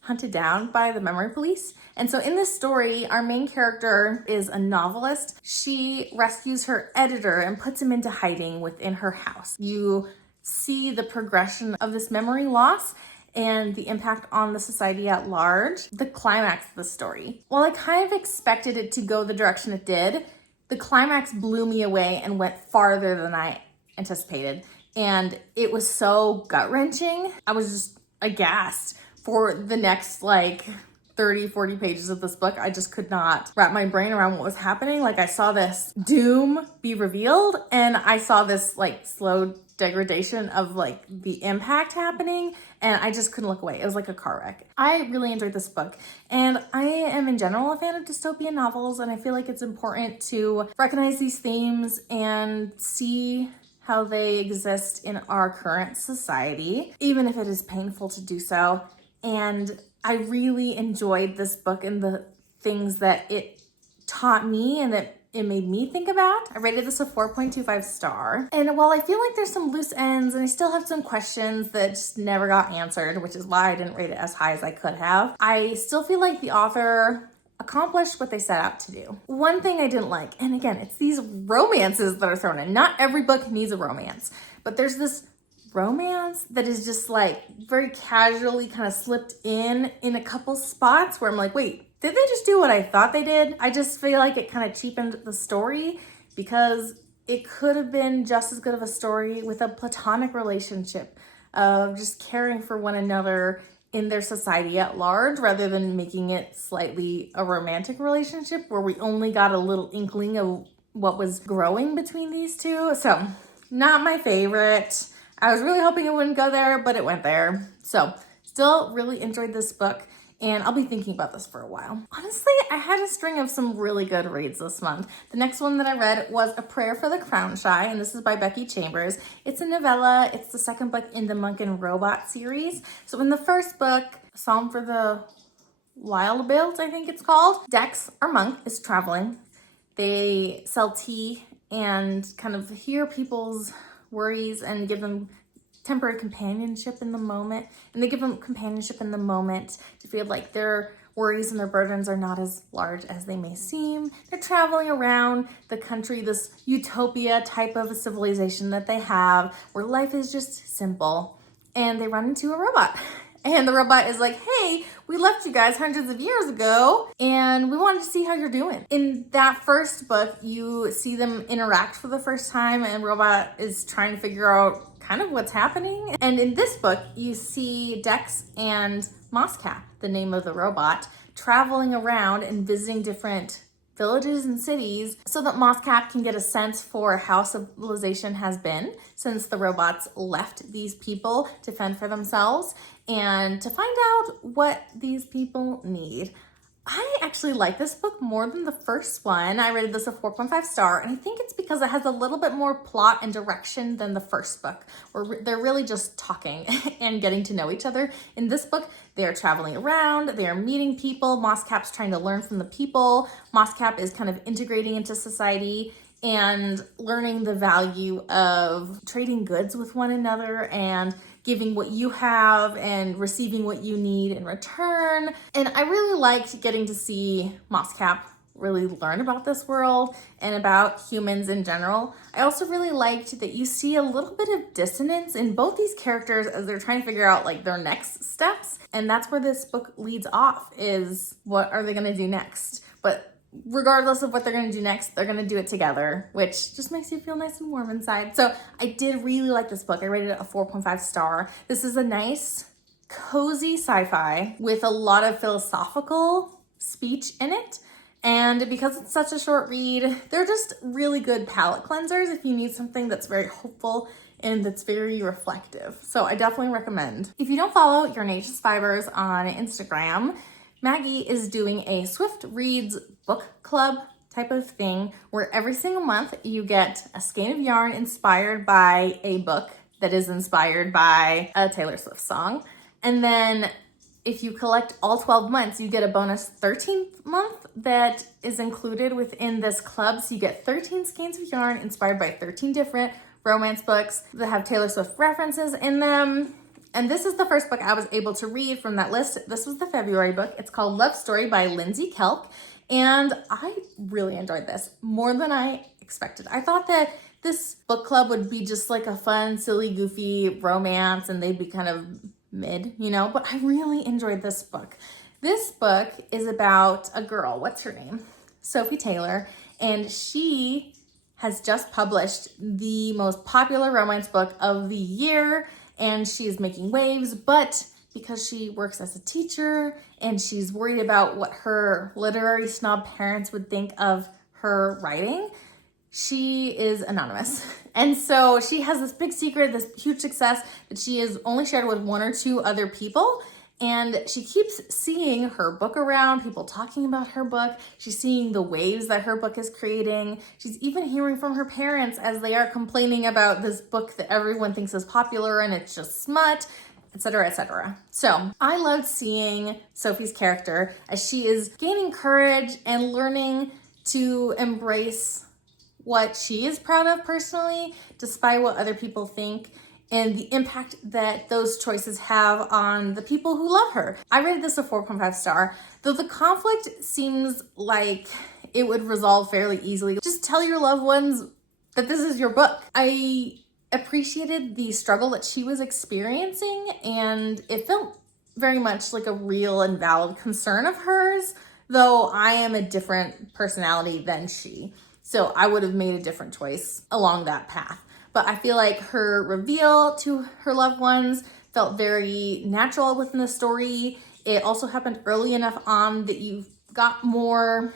hunted down by the memory police. And so in this story, our main character is a novelist. She rescues her editor and puts him into hiding within her house. You see the progression of this memory loss and the impact on the society at large. The climax of the story, while I kind of expected it to go the direction it did, the climax blew me away and went farther than I anticipated. And it was so gut-wrenching. I was just aghast. For the next 30, 40 pages of this book, I just could not wrap my brain around what was happening. I saw this doom be revealed, and I saw this slow degradation of like the impact happening, and I just couldn't look away. It was like a car wreck. I really enjoyed this book, and I am in general a fan of dystopian novels, and I feel like it's important to recognize these themes and see how they exist in our current society, even if it is painful to do so. And I really enjoyed this book and the things that it taught me and that it made me think about. I rated this a 4.25 star. And while I feel like there's some loose ends and I still have some questions that just never got answered, which is why I didn't rate it as high as I could have, I still feel like the author accomplished what they set out to do. One thing I didn't like, and again, it's these romances that are thrown in. Not every book needs a romance, but there's this romance that is just like very casually kind of slipped in a couple spots where I'm like, wait, did they just do what I thought they did? I just feel like it kind of cheapened the story, because it could have been just as good of a story with a platonic relationship of just caring for one another in their society at large, rather than making it slightly a romantic relationship where we only got a little inkling of what was growing between these two. So not my favorite. I was really hoping it wouldn't go there, but it went there. So still really enjoyed this book, and I'll be thinking about this for a while. Honestly, I had a string of some really good reads this month. The next one that I read was A Prayer for the Crown Shy, and this is by Becky Chambers. It's a novella. It's the second book in the Monk and Robot series. So in the first book, Psalm for the Wild Build, I think it's called, Dex, our monk, is traveling. They sell tea and kind of hear people's worries and give them temporary companionship in the moment. And they give them companionship in the moment to feel like their worries and their burdens are not as large as they may seem. They're traveling around the country, this utopia type of a civilization that they have, where life is just simple. And they run into a robot. And the robot is like, hey, we left you guys hundreds of years ago, and we wanted to see how you're doing. In that first book, you see them interact for the first time, and robot is trying to figure out kind of what's happening. And in this book, you see Dex and Mosscap, the name of the robot, traveling around and visiting different villages and cities so that Mosscap can get a sense for how civilization has been since the robots left these people to fend for themselves, and to find out what these people need. I actually like this book more than the first one. I rated this a 4.5 star, and I think it's because it has a little bit more plot and direction than the first book, where they're really just talking and getting to know each other. In this book, they are traveling around, they are meeting people, Mosscap's trying to learn from the people, Mosscap is kind of integrating into society and learning the value of trading goods with one another and giving what you have and receiving what you need in return. And I really liked getting to see Mosscap really learn about this world and about humans in general. I also really liked that you see a little bit of dissonance in both these characters as they're trying to figure out like their next steps. And that's where this book leads off, is what are they gonna do next? But regardless of what they're gonna do next, they're gonna do it together, which just makes you feel nice and warm inside. So I did really like this book. I rated it a 4.5 star. This is a nice, cozy sci-fi with a lot of philosophical speech in it. And because it's such a short read, they're just really good palate cleansers if you need something that's very hopeful and that's very reflective. So I definitely recommend. If you don't follow Your Nature's Fibers on Instagram, Maggie is doing a Swift Reads book club type of thing where every single month you get a skein of yarn inspired by a book that is inspired by a Taylor Swift song. And then if you collect all 12 months, you get a bonus 13th month that is included within this club. So you get 13 skeins of yarn inspired by 13 different romance books that have Taylor Swift references in them. And this is the first book I was able to read from that list. This was the February book. It's called Love Story by Lindsey Kelk. And I really enjoyed this more than I expected. I thought that this book club would be just like a fun, silly, goofy romance and they'd be kind of mid, you know, but I really enjoyed this book. This book is about a girl. What's her name? Sophie Taylor. And she has just published the most popular romance book of the year. And she is making waves, but because she works as a teacher and she's worried about what her literary snob parents would think of her writing, she is anonymous And so she has this big secret, this huge success that she has only shared with 1 or 2 other people. And she keeps seeing her book around, people talking about her book. She's seeing the waves that her book is creating. She's even hearing from her parents as they are complaining about this book that everyone thinks is popular and it's just smut, etc., etc. So I loved seeing Sophie's character as she is gaining courage and learning to embrace what she is proud of personally, despite what other people think, and the impact that those choices have on the people who love her. I rated this a 4.5 star, though the conflict seems like it would resolve fairly easily. Just tell your loved ones that this is your book. I appreciated the struggle that she was experiencing, and it felt very much like a real and valid concern of hers, though I am a different personality than she. So I would have made a different choice along that path. But I feel like her reveal to her loved ones felt very natural within the story. It also happened early enough on that you got more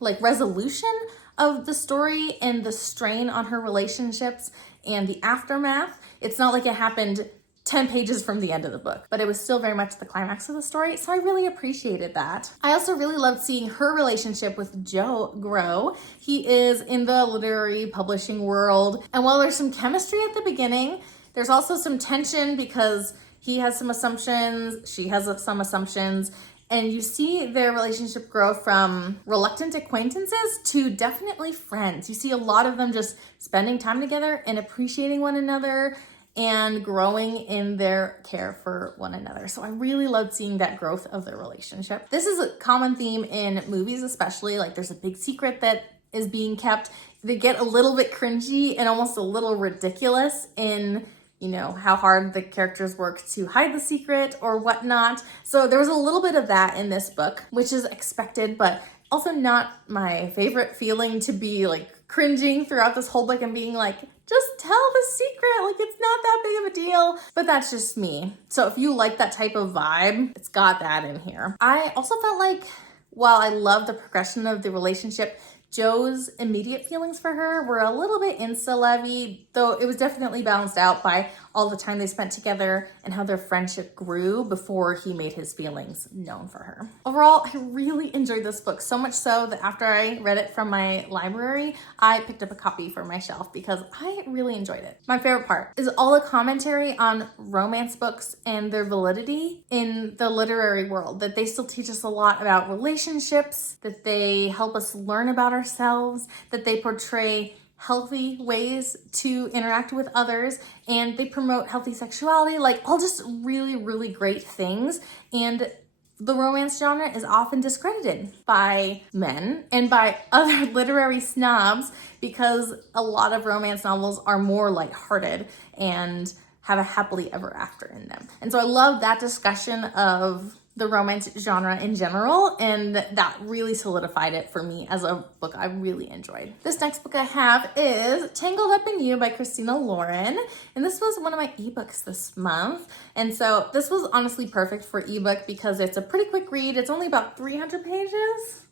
like resolution of the story and the strain on her relationships and the aftermath. It's not like it happened 10 pages from the end of the book, but it was still very much the climax of the story, so I really appreciated that. I also really loved seeing her relationship with Joe grow. He is in the literary publishing world, and while there's some chemistry at the beginning, there's also some tension because he has some assumptions, she has some assumptions, and you see their relationship grow from reluctant acquaintances to definitely friends. You see a lot of them just spending time together and appreciating one another and growing in their care for one another. So I really loved seeing that growth of their relationship. This is a common theme in movies, especially like there's a big secret that is being kept. They get a little bit cringy and almost a little ridiculous in, you know, how hard the characters work to hide the secret or whatnot. So there was a little bit of that in this book, which is expected, but also not my favorite feeling to be like cringing throughout this whole book and being like, just tell the secret, like it's not that big of a deal. But that's just me. So if you like that type of vibe, it's got that in here. I also felt like while I love the progression of the relationship, Joe's immediate feelings for her were a little bit insta-lovey, though it was definitely balanced out by all the time they spent together and how their friendship grew before he made his feelings known for her. Overall, I really enjoyed this book, so much so that after I read it from my library, I picked up a copy for my shelf because I really enjoyed it. My favorite part is all the commentary on romance books and their validity in the literary world, that they still teach us a lot about relationships, that they help us learn about ourselves, that they portray healthy ways to interact with others, and they promote healthy sexuality, like all just really, really great things. And the romance genre is often discredited by men and by other literary snobs because a lot of romance novels are more lighthearted and have a happily ever after in them. And so I love that discussion of the romance genre in general, and that really solidified it for me as a book I really enjoyed. This next book I have is Tangled Up in You by Christina Lauren, and this was one of my ebooks this month, and so this was honestly perfect for ebook because it's a pretty quick read. It's only about 300 pages.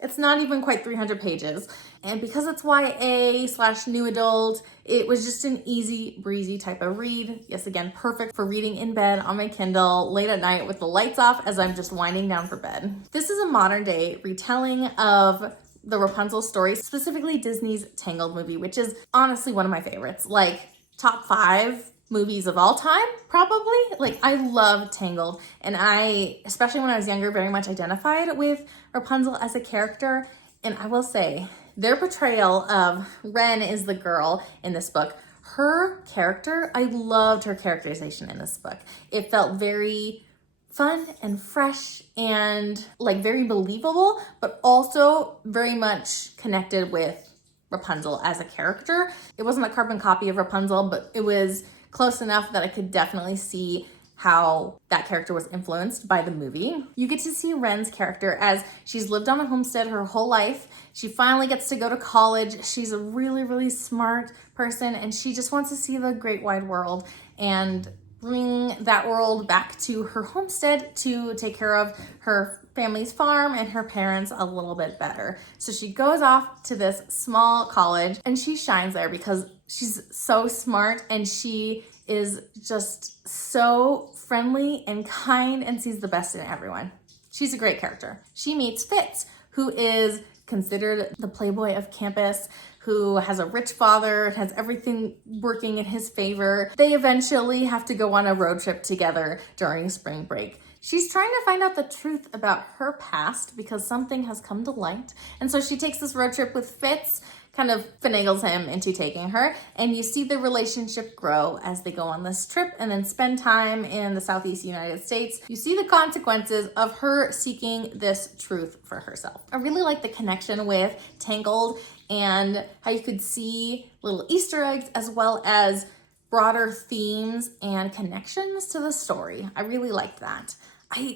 It's not even quite 300 pages. And because it's YA/new adult, it was just an easy breezy type of read. Yes, again, perfect for reading in bed on my Kindle late at night with the lights off as I'm just winding down for bed. This is a modern day retelling of the Rapunzel story, specifically Disney's Tangled movie, which is honestly one of my favorites. Like top 5 movies of all time, probably. Like I love Tangled, and I, especially when I was younger, very much identified with Rapunzel as a character. And I will say, their portrayal of Wren is the girl in this book. Her character, I loved her characterization in this book. It felt very fun and fresh and like very believable, but also very much connected with Rapunzel as a character. It wasn't a carbon copy of Rapunzel, but it was close enough that I could definitely see how that character was influenced by the movie. You get to see Wren's character as she's lived on a homestead her whole life. She finally gets to go to college. She's a really, really smart person, and she just wants to see the great wide world and bring that world back to her homestead to take care of her family's farm and her parents a little bit better. So she goes off to this small college and she shines there because She's so smart, and she is just so friendly and kind and sees the best in everyone. She's a great character. She meets Fitz, who is considered the playboy of campus, who has a rich father and has everything working in his favor. They eventually have to go on a road trip together during spring break. She's trying to find out the truth about her past because something has come to light. And so she takes this road trip with Fitz, kind of finagles him into taking her, and you see the relationship grow as they go on this trip and then spend time in the Southeast United States. You see the consequences of her seeking this truth for herself. I really like the connection with Tangled and how you could see little Easter eggs as well as broader themes and connections to the story. I really liked that.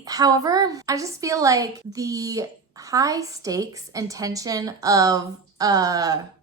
However, I just feel like the high stakes and tension of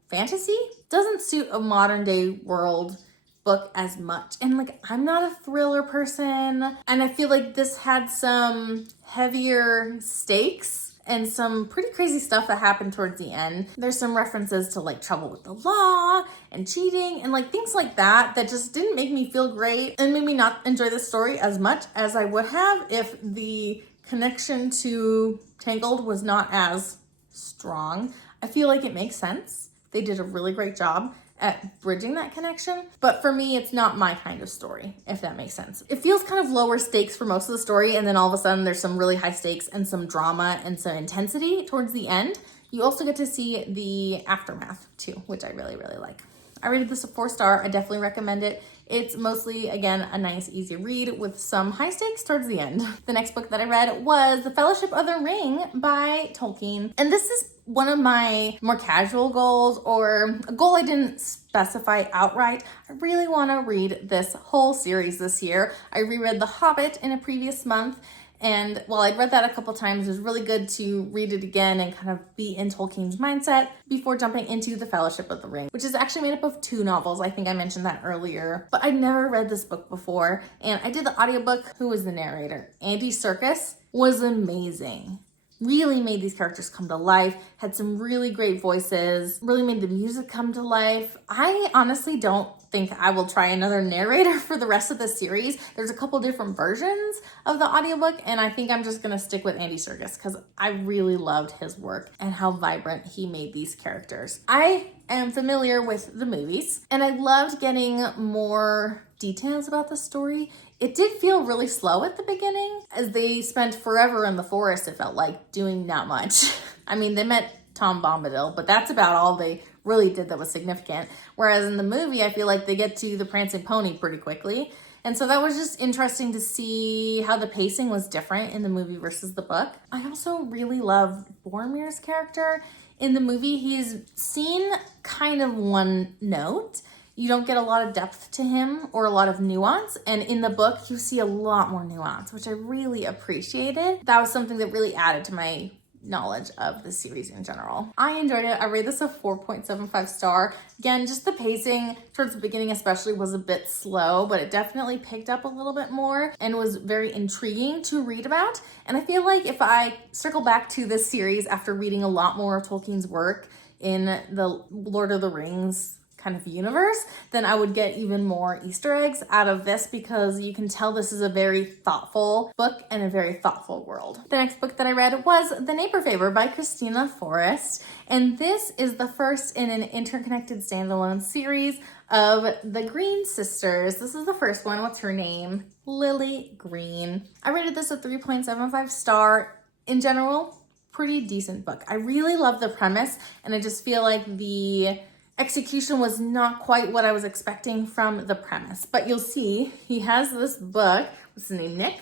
fantasy doesn't suit a modern day world book as much. And like, I'm not a thriller person, and I feel like this had some heavier stakes and some pretty crazy stuff that happened towards the end. There's some references to like trouble with the law and cheating and like things like that that just didn't make me feel great and made me not enjoy the story as much as I would have if the connection to Tangled was not as strong. I feel like it makes sense. They did a really great job at bridging that connection, but for me, it's not my kind of story, if that makes sense. It feels kind of lower stakes for most of the story, and then all of a sudden there's some really high stakes and some drama and some intensity towards the end. You also get to see the aftermath too, which I really, really like. I rated this a 4-star. I definitely recommend it. It's mostly, again, a nice, easy read with some high stakes towards the end. The next book that I read was The Fellowship of the Ring by Tolkien. And this is one of my more casual goals, or a goal I didn't specify outright. I really want to read this whole series this year. I reread The Hobbit in a previous month, and while I'd read that a couple times, it was really good to read it again and kind of be in Tolkien's mindset before jumping into The Fellowship of the Ring, which is actually made up of 2 novels. I think I mentioned that earlier, but I'd never read this book before, and I did the audiobook. Who was the narrator? Andy Serkis was amazing. Really made these characters come to life, had some really great voices, really made the music come to life. I honestly don't think I will try another narrator for the rest of the series. There's a couple different versions of the audiobook, and I think I'm just gonna stick with Andy Serkis because I really loved his work and how vibrant he made these characters. I am familiar with the movies, and I loved getting more details about the story. It did feel really slow at the beginning, as they spent forever in the forest, it felt like, doing not much. I mean, they met Tom Bombadil, but that's about all they really did that was significant. Whereas in the movie, I feel like they get to the Prancing Pony pretty quickly. And so that was just interesting to see how the pacing was different in the movie versus the book. I also really love Boromir's character. In the movie, he's seen kind of one note. You don't get a lot of depth to him or a lot of nuance. And in the book, you see a lot more nuance, which I really appreciated. That was something that really added to my knowledge of the series in general. I enjoyed it. I rate this a 4.75 star. Again, just the pacing towards the beginning especially was a bit slow, but it definitely picked up a little bit more and was very intriguing to read about. And I feel like if I circle back to this series after reading a lot more of Tolkien's work in the Lord of the Rings kind of universe, then I would get even more Easter eggs out of this, because you can tell this is a very thoughtful book and a very thoughtful world. The next book that I read was The Neighbor Favor by Christina Forrest, and this is the first in an interconnected standalone series of the Green sisters. This is the first one. What's her name? Lily Green. I rated this a 3.75 star. In general, pretty decent book. I really love the premise, and I just feel like the execution was not quite what I was expecting from the premise. But you'll see he has this book. What's his name? Nick?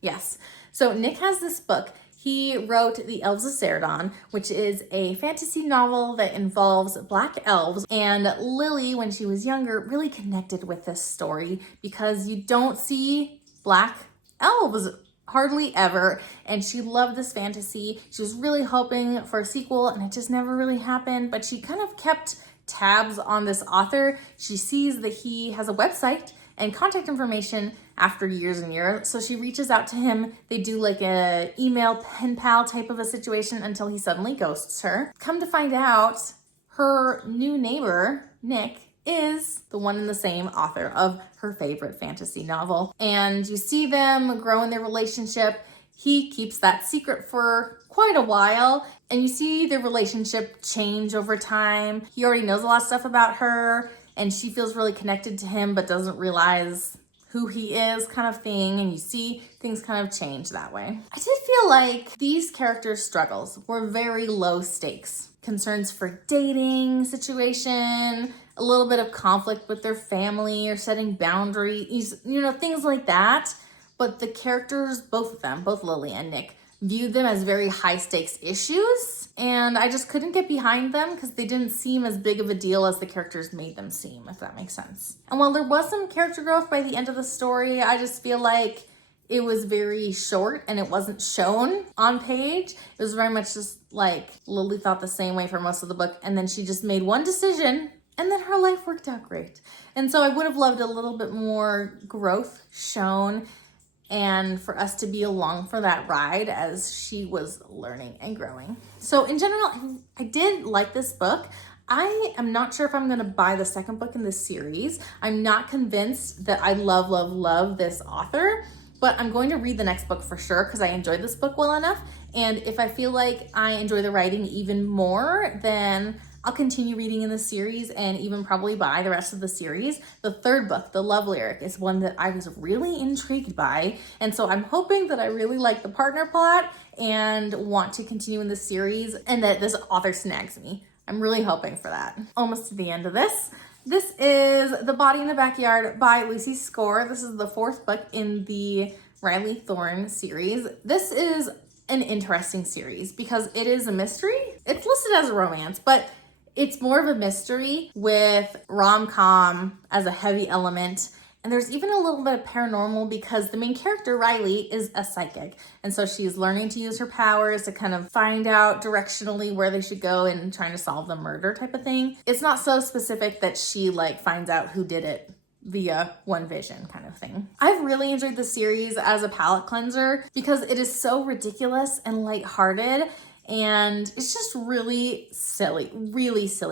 Yes. So Nick has this book. He wrote The Elves of Ceridon, which is a fantasy novel that involves black elves. And Lily, when she was younger, really connected with this story because you don't see black elves hardly ever, and she loved this fantasy. She was really hoping for a sequel, and it just never really happened, but she kind of kept tabs on this author. She sees that he has a website and contact information after years and years, so she reaches out to him. They do like a email pen pal type of a situation until he suddenly ghosts her. Come to find out, her new neighbor, Nick, is the one and the same author of her favorite fantasy novel. And you see them grow in their relationship. He keeps that secret for quite a while, and you see their relationship change over time. He already knows a lot of stuff about her, and she feels really connected to him, but doesn't realize who he is, kind of thing. And you see things kind of change that way. I did feel like these characters' struggles were very low stakes. Concerns for dating situation, a little bit of conflict with their family or setting boundaries, things like that. But the characters, both of them, both Lily and Nick, viewed them as very high stakes issues. And I just couldn't get behind them because they didn't seem as big of a deal as the characters made them seem, if that makes sense. And while there was some character growth by the end of the story, I just feel like it was very short and it wasn't shown on page. It was very much just like Lily thought the same way for most of the book. And then she just made one decision and then her life worked out great. And so I would have loved a little bit more growth shown and for us to be along for that ride as she was learning and growing. So in general, I did like this book. I am not sure if I'm going to buy the second book in this series. I'm not convinced that I love this author, but I'm going to read the next book for sure because I enjoyed this book well enough. And if I feel like I enjoy the writing even more, then I'll continue reading in the series and even probably buy the rest of the series. The third book, The Love Lyric, is one that I was really intrigued by. And so I'm hoping that I really like the partner plot and want to continue in the series and that this author snags me. I'm really hoping for that. Almost to the end of this. This is The Body in the Backyard by Lucy Score. This is the fourth book in the Riley Thorne series. This is an interesting series because it is a mystery. It's listed as a romance, but it's more of a mystery with rom-com as a heavy element. And there's even a little bit of paranormal because the main character, Riley, is a psychic. And so she's learning to use her powers to kind of find out directionally where they should go and trying to solve the murder type of thing. It's not so specific that she finds out who did it via one vision kind of thing. I've really enjoyed the series as a palate cleanser because it is so ridiculous and lighthearted. And it's just really silly,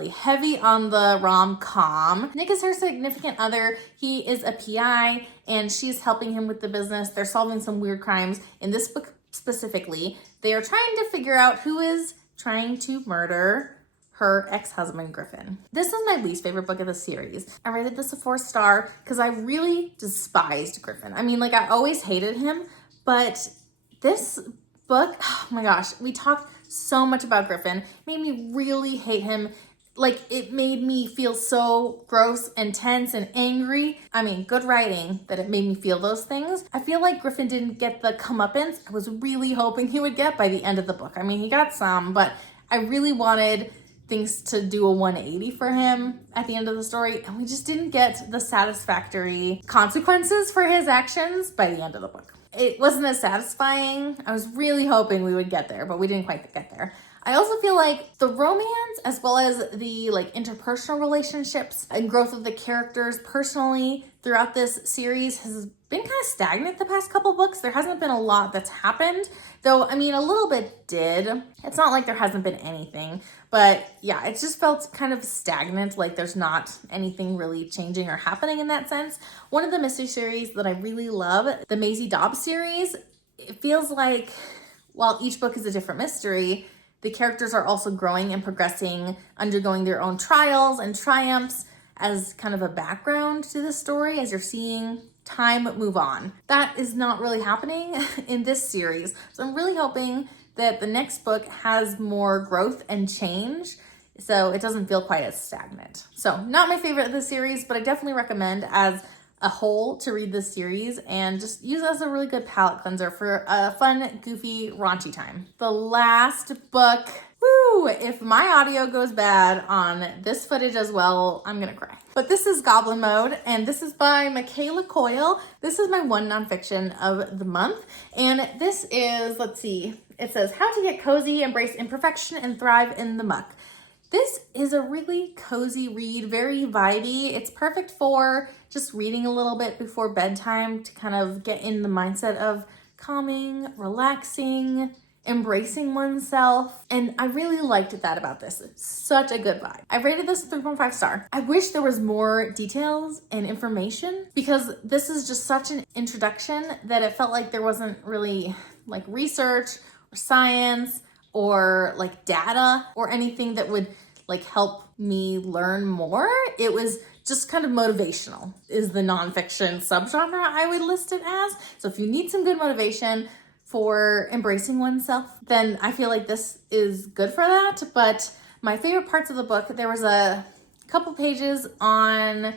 heavy on the rom-com. Nick is her significant other. He is a PI and she's helping him with the business. They're solving some weird crimes. In this book specifically, they are trying to figure out who is trying to murder her ex-husband, Griffin. This is my least favorite book of the series. I rated this a 4-star because I really despised Griffin. I mean, I always hated him, but this book, oh my gosh, we talked so much about Griffin. It made me really hate him. It made me feel so gross and tense and angry. I mean, good writing that it made me feel those things. I feel like Griffin didn't get the comeuppance I was really hoping he would get by the end of the book. I mean, he got some, but I really wanted things to do a 180 for him at the end of the story, and we just didn't get the satisfactory consequences for his actions by the end of the book. It wasn't as satisfying. I was really hoping we would get there, but we didn't quite get there. I also feel like the romance, as well as the interpersonal relationships and growth of the characters personally throughout this series has been kind of stagnant the past couple books. There hasn't been a lot that's happened, though, I mean, a little bit did. It's not like there hasn't been anything, but yeah, it just felt kind of stagnant, like there's not anything really changing or happening in that sense. One of the mystery series that I really love, the Maisie Dobbs series, it feels like while each book is a different mystery, the characters are also growing and progressing, undergoing their own trials and triumphs as kind of a background to the story as you're seeing time move on. That is not really happening in this series. So I'm really hoping that the next book has more growth and change so it doesn't feel quite as stagnant. So not my favorite of the series, but I definitely recommend as a whole to read this series and just use it as a really good palate cleanser for a fun, goofy, raunchy time. The last book, woo, if my audio goes bad on this footage as well, I'm gonna cry. But this is Goblin Mode, and this is by Michaela Coyle. This is my one nonfiction of the month, and this is, let's see, it says, How to Get Cozy, Embrace Imperfection, and Thrive in the Muck. This is a really cozy read, very vibey. It's perfect for just reading a little bit before bedtime to kind of get in the mindset of calming, relaxing. embracing oneself. And I really liked that about this. It's such a good vibe. I rated this 3.5 star. I wish there was more details and information because this is just such an introduction that it felt like there wasn't really like research or science or like data or anything that would like help me learn more. It was just kind of motivational is the nonfiction subgenre I would list it as. So if you need some good motivation for embracing oneself, then I feel like this is good for that. But my favorite parts of the book, there was a couple pages on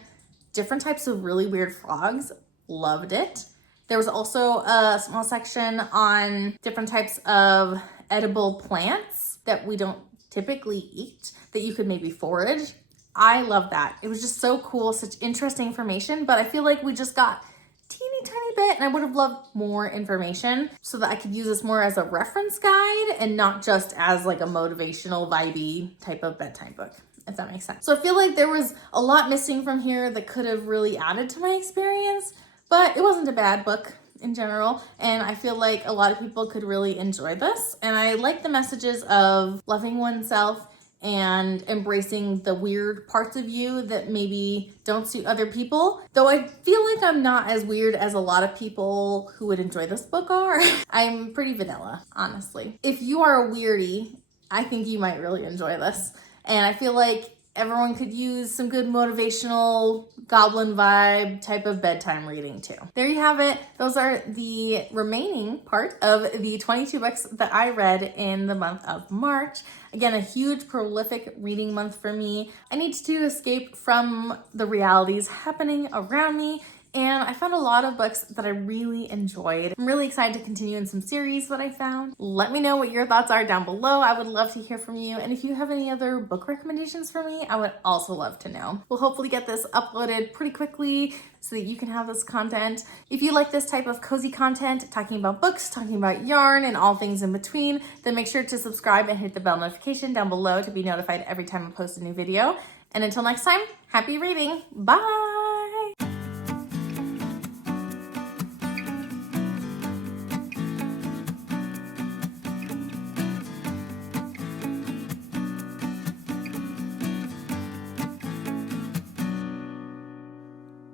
different types of really weird frogs. Loved it. There was also a small section on different types of edible plants that we don't typically eat that you could maybe forage. I love that. It was just so cool, such interesting information, but I feel like we just got teeny tiny bit and I would have loved more information so that I could use this more as a reference guide and not just as like a motivational vibey type of bedtime book, if that makes sense. So I feel like there was a lot missing from here that could have really added to my experience, but it wasn't a bad book in general. And I feel like a lot of people could really enjoy this. And I like the messages of loving oneself and embracing the weird parts of you that maybe don't suit other people. Though I feel like I'm not as weird as a lot of people who would enjoy this book are. I'm pretty vanilla, honestly. If you are a weirdie, I think you might really enjoy this. And I feel like everyone could use some good motivational goblin vibe type of bedtime reading too. There you have it. Those are the remaining part of the 22 books that I read in the month of March. Again, a huge prolific reading month for me. I need to escape from the realities happening around me. And I found a lot of books that I really enjoyed. I'm really excited to continue in some series that I found. Let me know what your thoughts are down below. I would love to hear from you. And if you have any other book recommendations for me, I would also love to know. We'll hopefully get this uploaded pretty quickly so that you can have this content. If you like this type of cozy content, talking about books, talking about yarn, and all things in between, then make sure to subscribe and hit the bell notification down below to be notified every time I post a new video. And until next time, happy reading. Bye!